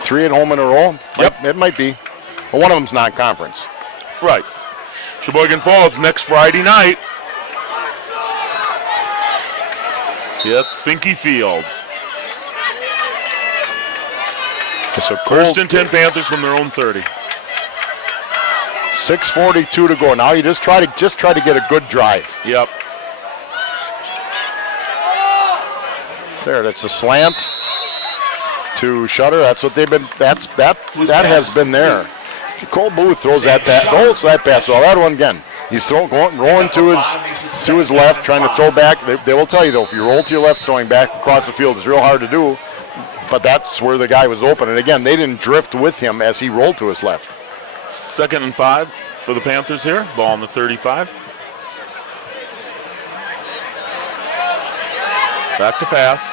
3 at home in a row. Yep. It might be. But one of them's non-conference. Right. Sheboygan Falls next Friday night. Yep, Finke Field. So First and 10 Panthers from their own 30. 6:42 to go. Now you just try to get a good drive. Yep. There, that's a slant to Shutter. That's what they've been. That has been there. Cole Booth throws that pass. That pass. Well, that one again. He's rolling to his left, trying to throw back. They will tell you though, if you roll to your left, throwing back across the field is real hard to do. But that's where the guy was open. And again, they didn't drift with him as he rolled to his left. 2nd and 5 for the Panthers here. Ball on the 35. Back to pass.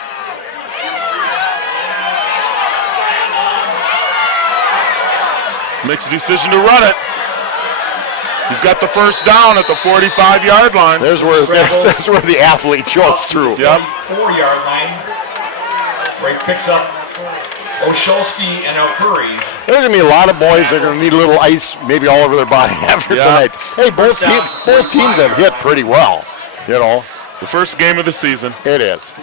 Makes a decision to run it. He's got the first down at the 45-yard line. There's where the athlete shows through. Yep. 4-yard line, where he picks up Osholski and Alcuri. There's going to be a lot of boys that are going to need a little ice maybe all over their body after tonight. Hey, both teams have hit pretty well, you know. The first game of the season. It is.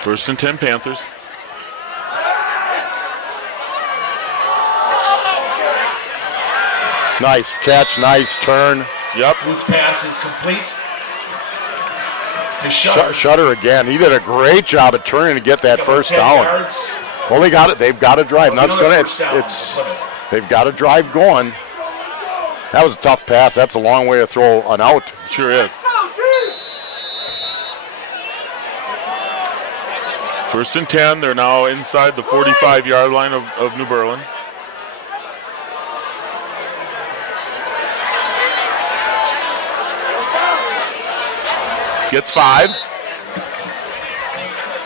First and 10 Panthers. Nice catch, nice turn. Yep. Booth's pass is complete. To Shutter. Shutter again. He did a great job at turning to get that first 10 down. yards. Well, they got it. They've got to drive. Well, That's another gonna. first down. It's. They've got to drive going. That was a tough pass. That's a long way to throw an out. Sure is. First and 10. They're now inside the 45-yard line of New Berlin. Gets 5.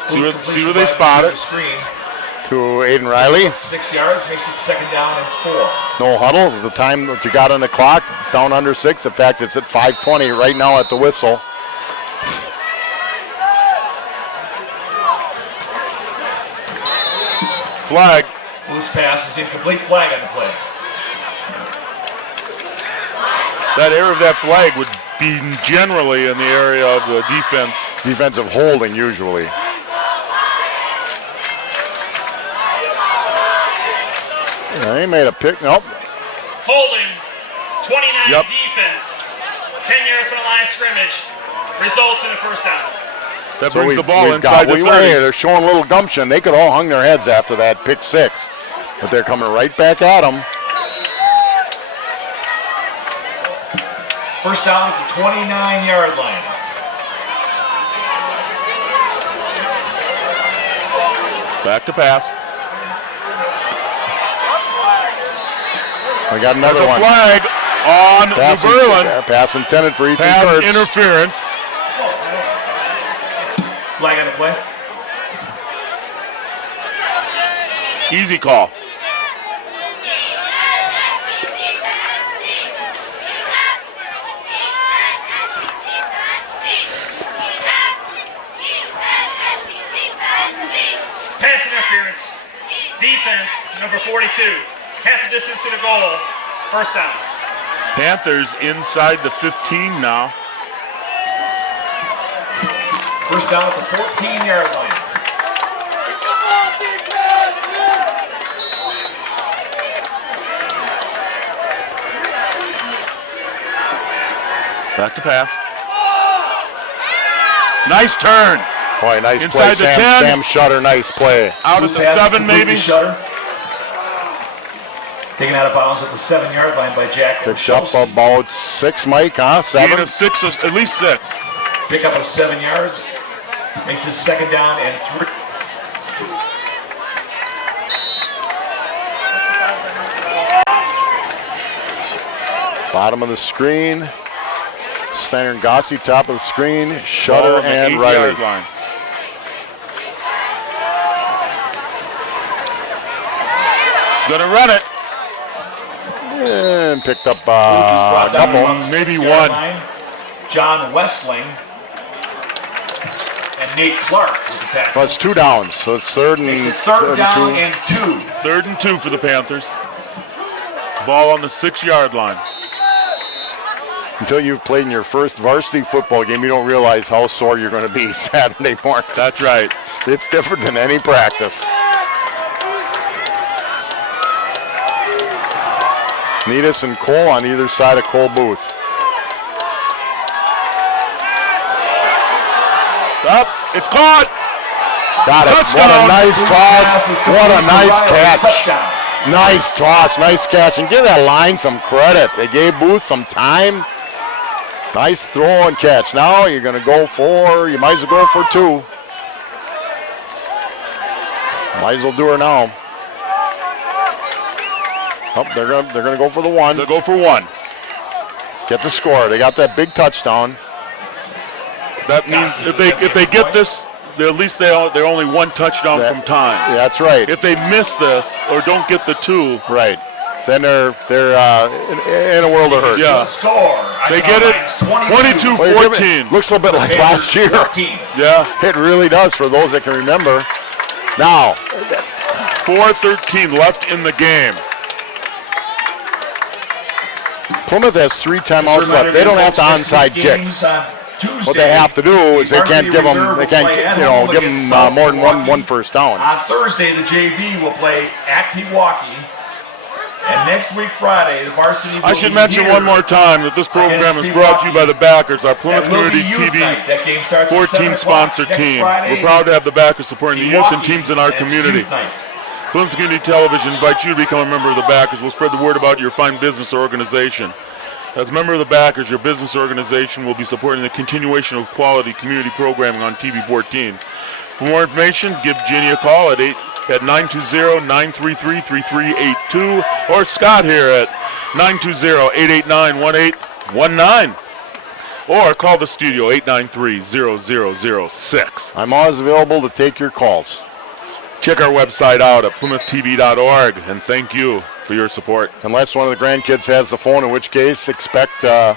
See where they spot it. Screen. To Aiden Riley. 6 yards makes it second down and 4. No huddle. The time that you got on the clock, it's down under 6. In fact, it's at 5:20 right now at the whistle. Flag. Booth's pass is incomplete. Flag on the play. That area of that flag would be generally in the area of the defense. Defensive holding usually. They made a pick. Nope. Holding, 29 Yep. defense, 10 yards from the line of scrimmage, results in a first down. That brings the ball inside the 30. They're showing a little gumption. They could all hung their heads after that pick 6. But they're coming right back at them. First down at the 29-yard line. Back to pass. We got There's another a one. flag on New Berlin. Pass intended for Ethan Pass Kurtz. interference. Flag on the play. Easy call. Pass interference, defense, number 42, half the distance to the goal, first down. Panthers inside the 15 now. First down at the 14-yard line. Back to pass. Nice turn. Boy, nice Inside play. the 10. Sam Shutter, nice play. Out at the Booth's pass is 7 complete to maybe. Shutter. Taken out of bounds at the 7-yard line by Jack Picked up Osholski. about 6, Mike, huh? 7? Gain of 6, at least 6. Pickup of 7 yards. Makes it second down and 3. Bottom of the screen. Steiner and Gossi, top of the screen. Shutter Ball on the and 8-yard Riley. line. He's going to run it. And picked up Brought a down couple. from the maybe 6-yard one. line. John Westling and Nate Clark with the tackle. Well, it's 2 downs, so it's third and Third down 2. and 2. 3rd and 2 for the Panthers. Ball on the 6-yard line. Until you've played in your first varsity football game, you don't realize how sore you're going to be Saturday morning. That's right. It's different than any practice. Needus and Cole on either side of Cole Booth. Up. It's caught. Got it. Touchdown. What a nice toss. What a nice catch. Touchdown. Nice toss, nice catch. And give that line some credit. They gave Booth some time. Nice throw and catch. Now you're going to go for, you might as well go for 2. Might as well do her now. Oh, they're gonna go for the one. They'll go for one. Get the score. They got that big touchdown. That means if they get this, at least they're only one touchdown That- from time. Yeah, that's right. If they miss this or don't get the two, Right. Then they're in a world of hurt. yeah, Score. they get it. Well, you're giving- 22-14. Looks a little bit like last year. 14. Yeah, It really does for those that can remember. Now, 4:13 left in the game. Plymouth has 3 timeouts left. They don't have to onside kick. What they have to do is they can't give them more than one first down. On Thursday, the JV will play at Pewaukee. And next week, Friday, the varsity will I should be mention here one more time that this program is brought to you by the backers, our Plymouth That will be Community youth TV night. That game starts at 7 14 o'clock sponsor next team. Friday. We're proud to have the backers supporting the youth and Pewaukee, teams in our and it's community. youth night. Plymouth Community Television invites you to become a member of the backers. We'll spread the word about your fine business or organization. As a member of the backers, your business or organization will be supporting the continuation of quality community programming on TV 14. For more information, give Ginny a call at 920-933-3382 or Scott here at 920-889-1819 or call the studio 893-0006. I'm always available to take your calls. Check our website out at PlymouthTV.org and thank you for your support. Unless one of the grandkids has the phone, in which case expect Paw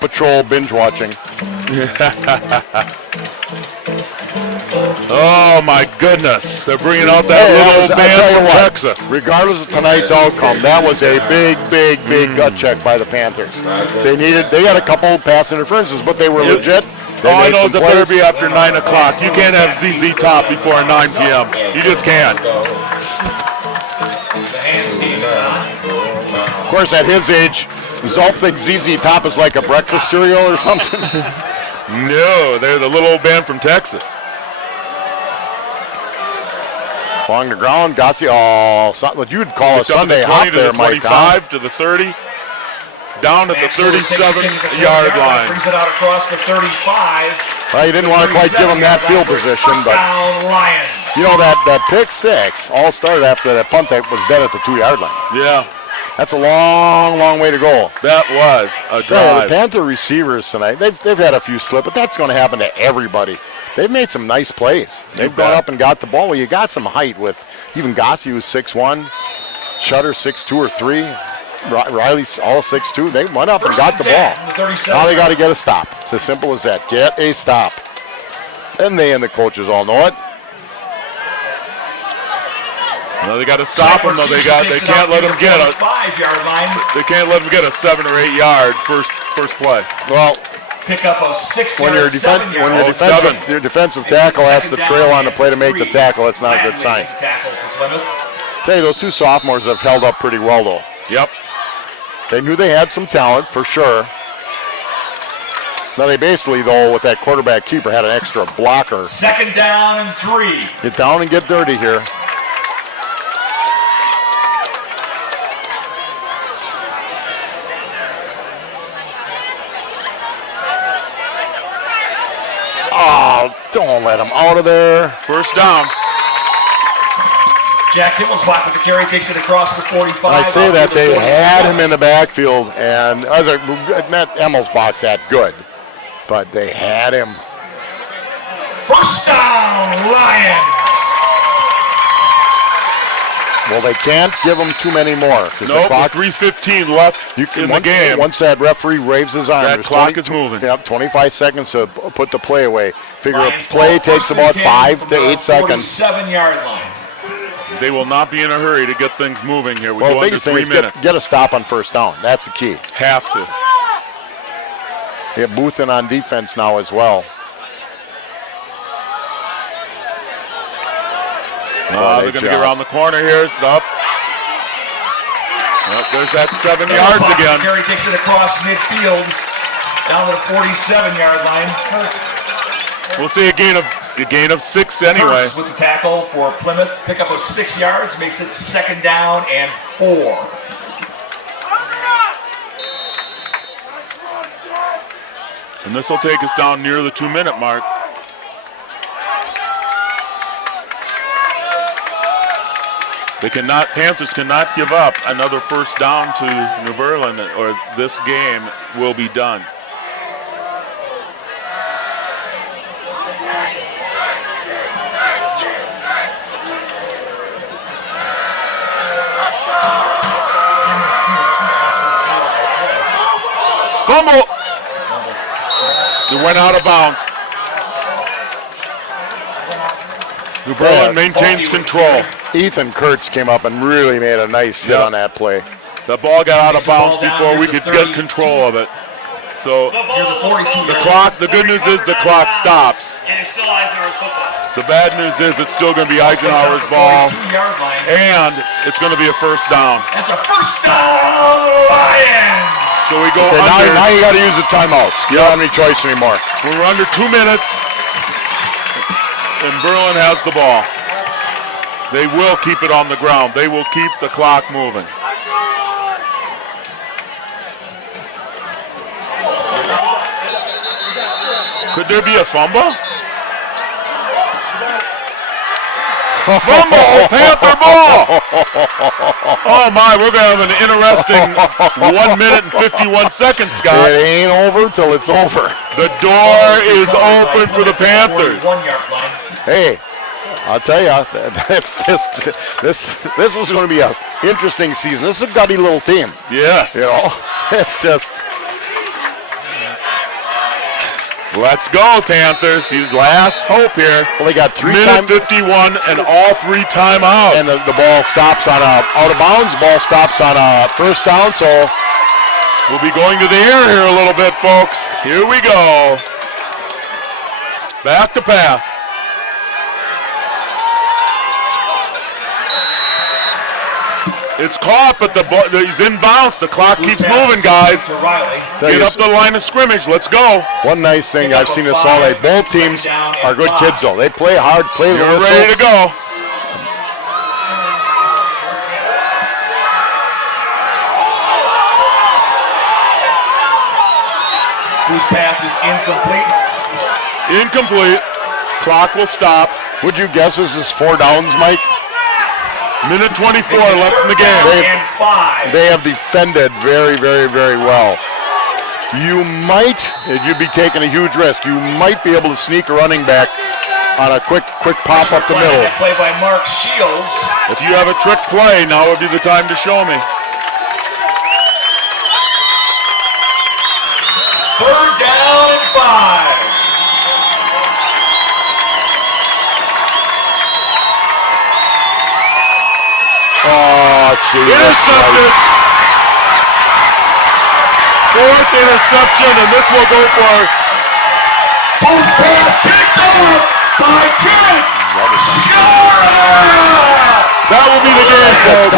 Patrol binge watching. Oh my goodness, they're bringing out that little old I'll band tell you from what, Texas. regardless of tonight's outcome, that was a big gut check by the Panthers. They got a couple pass interferences, but they were legit. They All I made know some is that plays. better be after 9 o'clock. You can't have ZZ Top before 9 p.m. You just can't. The hands team is on. Of course, at his age, Zulp thinks ZZ Top is like a breakfast cereal or something. No, they're the little old band from Texas. Along the ground, Gossi, what you'd call a It's up to the Sunday 20 hop to there, the Mike. Huh? 25 to the 30. Down at the Max Lewis takes it in at the 37-yard line. Brings it out across the 35. Well, you didn't want to quite give him that field position, but Touchdown, Lions. you know that pick six all started after that punt that was dead at the 2-yard line. Yeah, That's a long way to go. that was a Yeah, the drive. Panther receivers tonight, they've had a few slip, but that's going to happen to everybody. They've made some nice plays. They've gone bet. up and got the ball. Well, you got some height with even Gossi, who's 6'1", Shutter 6'2" or 3", Riley's all 6'2". They went up and First got the and ball. 10, the 37. Now they got to get a stop. It's as simple as that. Get a stop. And they and the coaches all know it. No, they got to stop them. though. They can't let them get a 5-yard line. They can't let them get a 7 or 8 yard first play. Well, Pick up a 6 when yard, your 7 yard. defensive tackle has to trail on the play to make the tackle, that's not a good sign. Tackle for Plymouth. Tell you, those two sophomores have held up pretty well, though. Yep. They knew they had some talent, for sure. Now, they basically, though, with that quarterback keeper, had an extra blocker. 2nd down and 3. Get down and get dirty here. Oh, don't let him out of there. First down. Jack Himmelspot with the carry, takes it across the 45. I say out that to the they had 47. him in the backfield, and not Emmelsbach's that good, but they had him. First down, Lions. Well, they can't give them too many more. 'Cause the Nope, clock, 3:15 left in the game. Once that referee waves his arm, That there's clock is moving. Yep, 25 seconds to put the play away. Figure Lions a play ball, takes first and about 10 5 from to the 8 seconds. 47-yard line. They will not be in a hurry to get things moving here. We Well, go the under biggest thing 3 is minutes. get a stop on first down. That's the key. Have to. You have Booth in on defense now as well. They're going to get around the corner here. Stop. Well, there's that 7 yards Himmelspot, again. Carry takes it across midfield, down to the 47-yard line. We'll see a gain of 6 anyway. Hurst with the tackle for Plymouth. Pickup of 6 yards makes it 2nd down and 4. And this will take us down near the 2-minute mark. Panthers cannot give up another first down to New Berlin, or this game will be done. Fumble! It went out of bounds. New Berlin maintains control. Ethan Kurtz came up and really made a nice hit on that play. The ball got out of bounds before we could get control of it. So the clock, the good news is the clock stops. And it's still Eisenhower's football. The bad news is it's still going to be Eisenhower's ball, 2-yard line. and it's going to be a first down. That's a first down, Lions. So we go Okay, under. now you got to use the timeouts. You don't have any choice anymore. We're under 2 minutes, and Berlin has the ball. They will keep it on the ground. They will keep the clock moving. Could there be a fumble? Fumble! Panther ball! Oh my, we're going to have an interesting 1 minute and 51 seconds, Scott. It ain't over till it's over. The door is open for the Panthers. 1-yard line. Hey, I'll tell you, this is going to be an interesting season. This is a gutty little team. Yes. You know, it's just. Let's go, Panthers. He's last hope here. Well, they got 3 Minute times. 51 and all 3 timeouts. And the ball stops on a out of bounds. The ball stops on a first down. So We'll be going to the air here a little bit, folks. Here we go. Back to pass. It's caught, but the ball, he's in bounds. The clock keeps moving, guys. To Riley. Get up the line of scrimmage. Let's go. one nice thing I've seen this all day. Both teams are good kids, though. They play hard, play the You're whistle. ready to go. Whose pass is incomplete. Incomplete. Clock will stop. Would you guess this is 4 downs, Mike? Minute 24 left in the game. And 5. They have defended very, very, very well. You might, if you'd be taking a huge risk, you might be able to sneak a running back on a quick pop up the middle. Play by Mark Shields. If you have a trick play, now would be the time to show me. 3rd down and 5. Oh, Jesus. Intercepted. 4th interception, and this will go for Both pass picked up by Trent Shara. that will be the game, folks.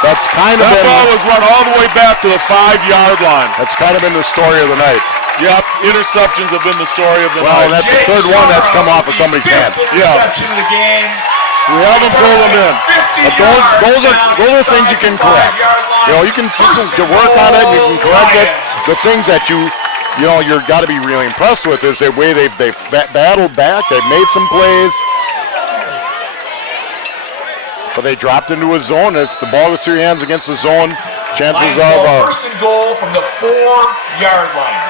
That's kind of That ball been was run all the way back to the 5-yard line. that's kind of been the story of the night. Yep, interceptions have been the story of the Well, night. that's the third one that's come off of somebody's hand. Yeah. Interception of the game. We haven't pulled them in. But those are things you can correct. You know, you can work on it. You can correct it. The things that you've got to be really impressed with is the way they've battled back. They've made some plays, but they dropped into a zone. If the ball gets to your hands against the zone, chances Lions ball of first and goal from the 4-yard line.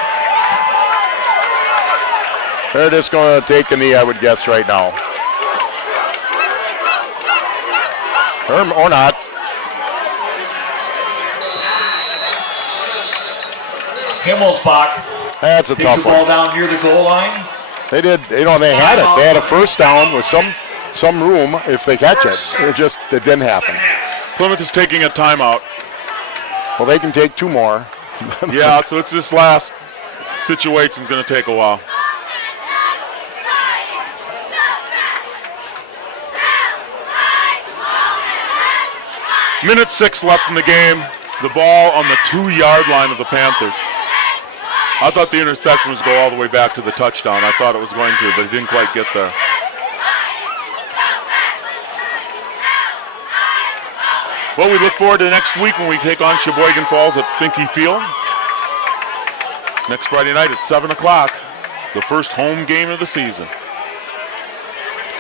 they're just going to take a knee, I would guess, right now. Or not. Himmelsbach That's a takes the tough ball one. down near the goal line. They did. They had it. They had a first down with some room if they catch it. It didn't happen. Plymouth is taking a timeout. Well, they can take 2 more. Yeah, so it's this last situation's going to take a while. Minute 6 left in the game. The ball on the 2-yard line of the Panthers. I thought the interception was go all the way back to the touchdown. I thought it was going to, but it didn't quite get there. Well, we look forward to next week when we take on Sheboygan Falls at Finke Field. Next Friday night at 7 o'clock, the first home game of the season.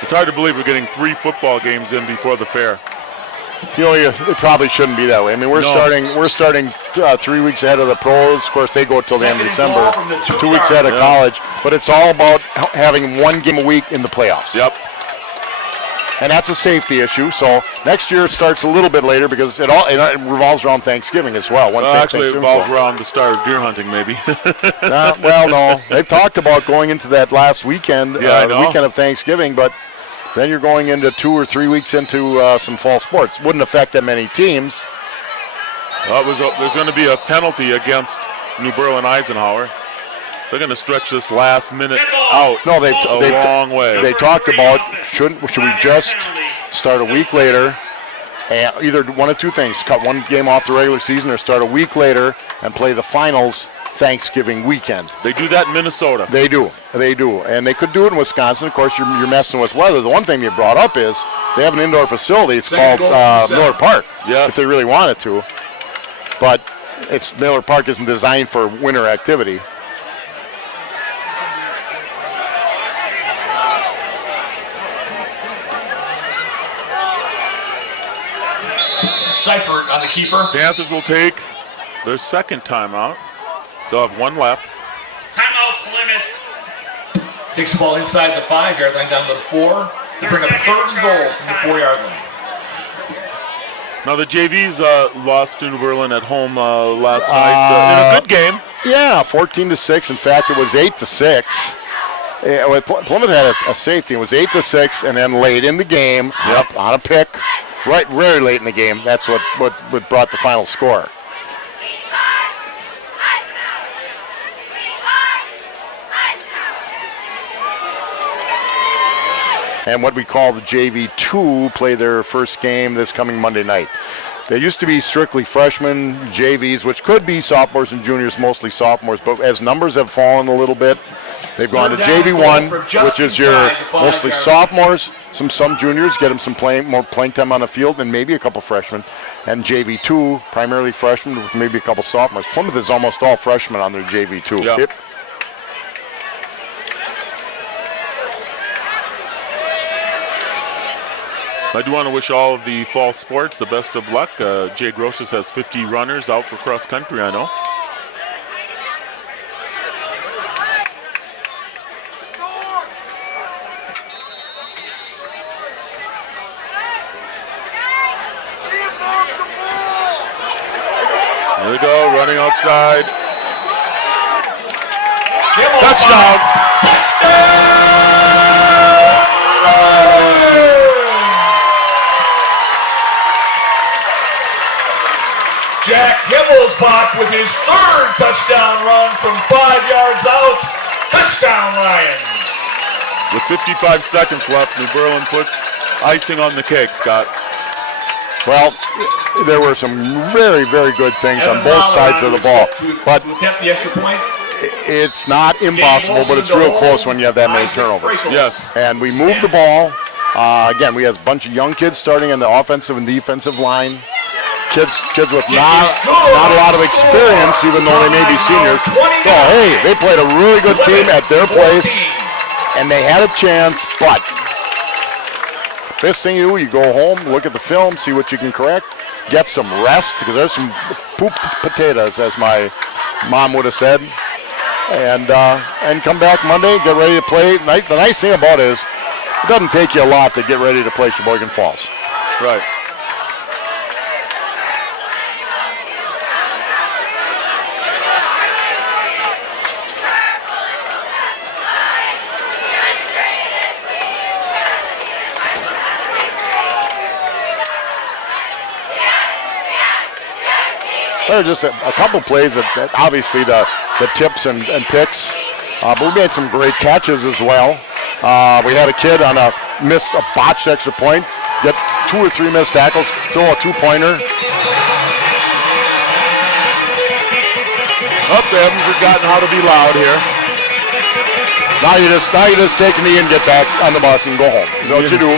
It's hard to believe we're getting 3 football games in before the fair. it probably shouldn't be that way. I mean, we're starting 3 weeks ahead of the pros. Of course, they go till the end of December. 2 weeks ahead of college, but it's all about having one game a week in the playoffs. Yep. And that's a safety issue. So next year it starts a little bit later because it revolves around Thanksgiving as well. Actually, it revolves around the start of deer hunting, maybe. Well, no. They've talked about going into that last weekend, I know. the weekend of Thanksgiving, but then you're going into 2 or 3 weeks into some fall sports. Wouldn't affect that many teams. There's going to be a penalty against New Berlin Eisenhower. They're going to stretch this last minute out No, they a long way. They talked about should we just start a week later, and either one of two things: cut one game off the regular season, or start a week later and play the finals Thanksgiving weekend. They do that in Minnesota. They do, and they could do it in Wisconsin. Of course, you're messing with weather. The one thing you brought up is they have an indoor facility. It's called Miller Park. Yes. If they really wanted to, but Miller Park isn't designed for winter activity. Seifert on the keeper. Panthers will take their second timeout. They'll have one left. Timeout, Plymouth. Takes the ball inside the 5-yard line down to the 4. They bring up 3rd and goal from the 4-yard line. Now the JVs lost to New Berlin at home last night in a good game. Yeah, 14-6. In fact, it was 8-6. Plymouth had a safety. It was 8-6, and then late in the game, on a pick, right, very late in the game. That's what brought the final score. And what we call the JV2 play their first game this coming Monday night. They used to be strictly freshmen, JVs, which could be sophomores and juniors, mostly sophomores, but as numbers have fallen a little bit, they've gone to JV1, which is your mostly sophomores, some juniors, get them some more playing time on the field, and maybe a couple freshmen, and JV2, primarily freshmen with maybe a couple sophomores. Plymouth is almost all freshmen on their JV2. Yeah. Yep. I do want to wish all of the fall sports the best of luck. Jay Grotius has 50 runners out for cross country, I know. Here we go, running outside. Touchdown! Jack Himmelsbach with his 3rd touchdown run from 5 yards out. Touchdown, Lions. With 55 seconds left, New Berlin puts icing on the cake, Scott. Well, there were some very, very good things on both sides of the ball. But to attempt the extra point. It's not impossible, but it's real close when you have that many turnovers. Yes. And we moved the ball. Again, we have a bunch of young kids starting on the offensive and defensive line. Kids with not a lot of experience, even though they may be seniors. So, hey, they played a really good team at their place, and they had a chance, but best thing you do, you go home, look at the film, see what you can correct, get some rest, because there's some pooped potatoes, as my mom would have said, and come back Monday, get ready to play. The nice thing about it is it doesn't take you a lot to get ready to play Sheboygan Falls. Right. There are just a couple plays that obviously the tips and picks, but we made some great catches as well. We had a kid on a botched extra point, get 2 or 3 missed tackles, throw a 2-pointer. They haven't forgotten how to be loud here. Now you just take a knee and get back on the bus and go home. That's what you do.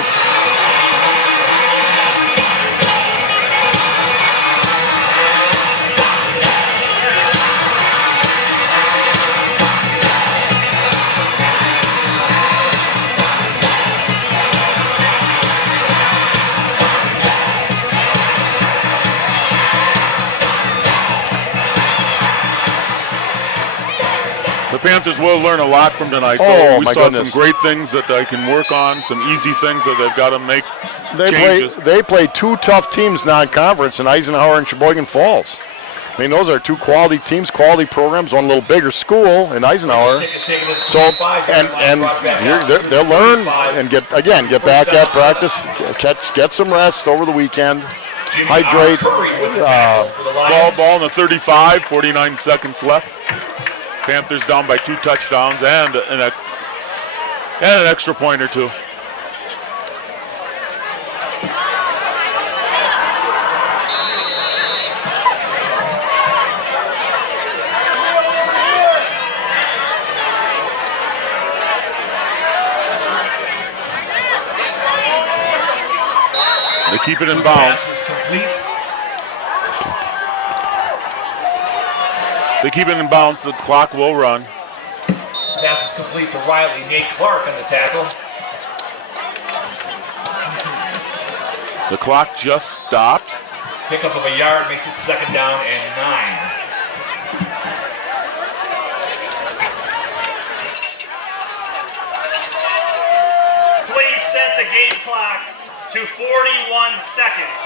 Panthers will learn a lot from tonight. Oh, though. We my saw goodness. some great things that they can work on, some easy things that they've got to make changes. They play two tough teams non-conference in Eisenhower and Sheboygan Falls. I mean, those are two quality teams, quality programs, one little bigger school in Eisenhower. So, they'll learn and get back at practice, get some rest over the weekend, hydrate. Ball in the 35, 49 seconds left. Panthers down by 2 touchdowns and an extra point or two. They keep it in bounds. They keep it in bounds. The clock will run. Pass is complete to Riley. Nate Clark on the tackle. The clock just stopped. Pickup of a yard makes it 2nd down and 9. Please set the game clock to 41 seconds.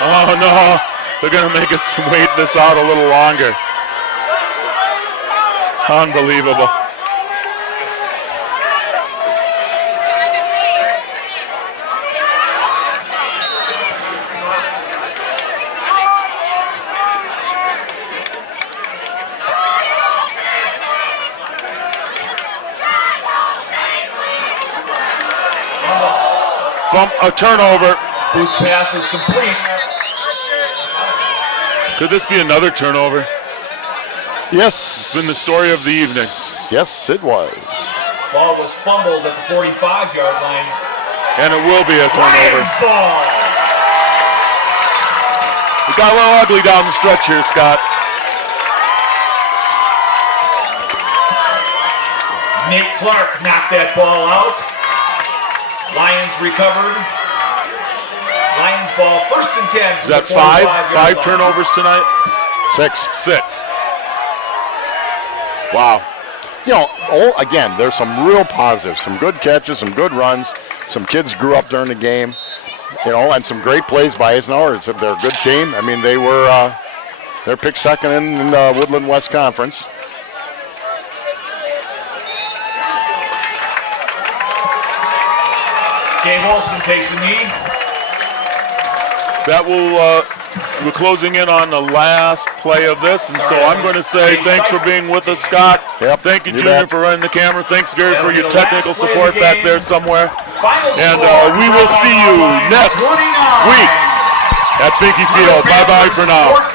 41. Oh no, they're gonna make us wait this out a little longer. Unbelievable. A turnover. Boots pass is complete. Could this be another turnover? Yes. It's been the story of the evening. Yes, it was. Ball was fumbled at the 45-yard line. And it will be a turnover. Lions ball. It got a little ugly down the stretch here, Scott. Nate Clark knocked that ball out. Lions recovered. Lions ball, 1st and 10. Is that 5 turnovers tonight? 6. 6. Wow. You know, again, there's some real positives, some good catches, some good runs. Some kids grew up during the game, you know, and some great plays by Eisenhower. They're a good team. I mean, they're picked 2nd in the Woodland West Conference. Gabe Olson takes a knee. That will, we're closing in on the last play of this, and so I'm going to say thanks for being with us, Scott. Yep, Thank you, you Junior, bet. for running the camera. Thanks, Gary, That'll for be your the technical last play of support the back game. there somewhere. Final And score, we will see you next 29. week at Finke Field. Bye-bye for now. 14.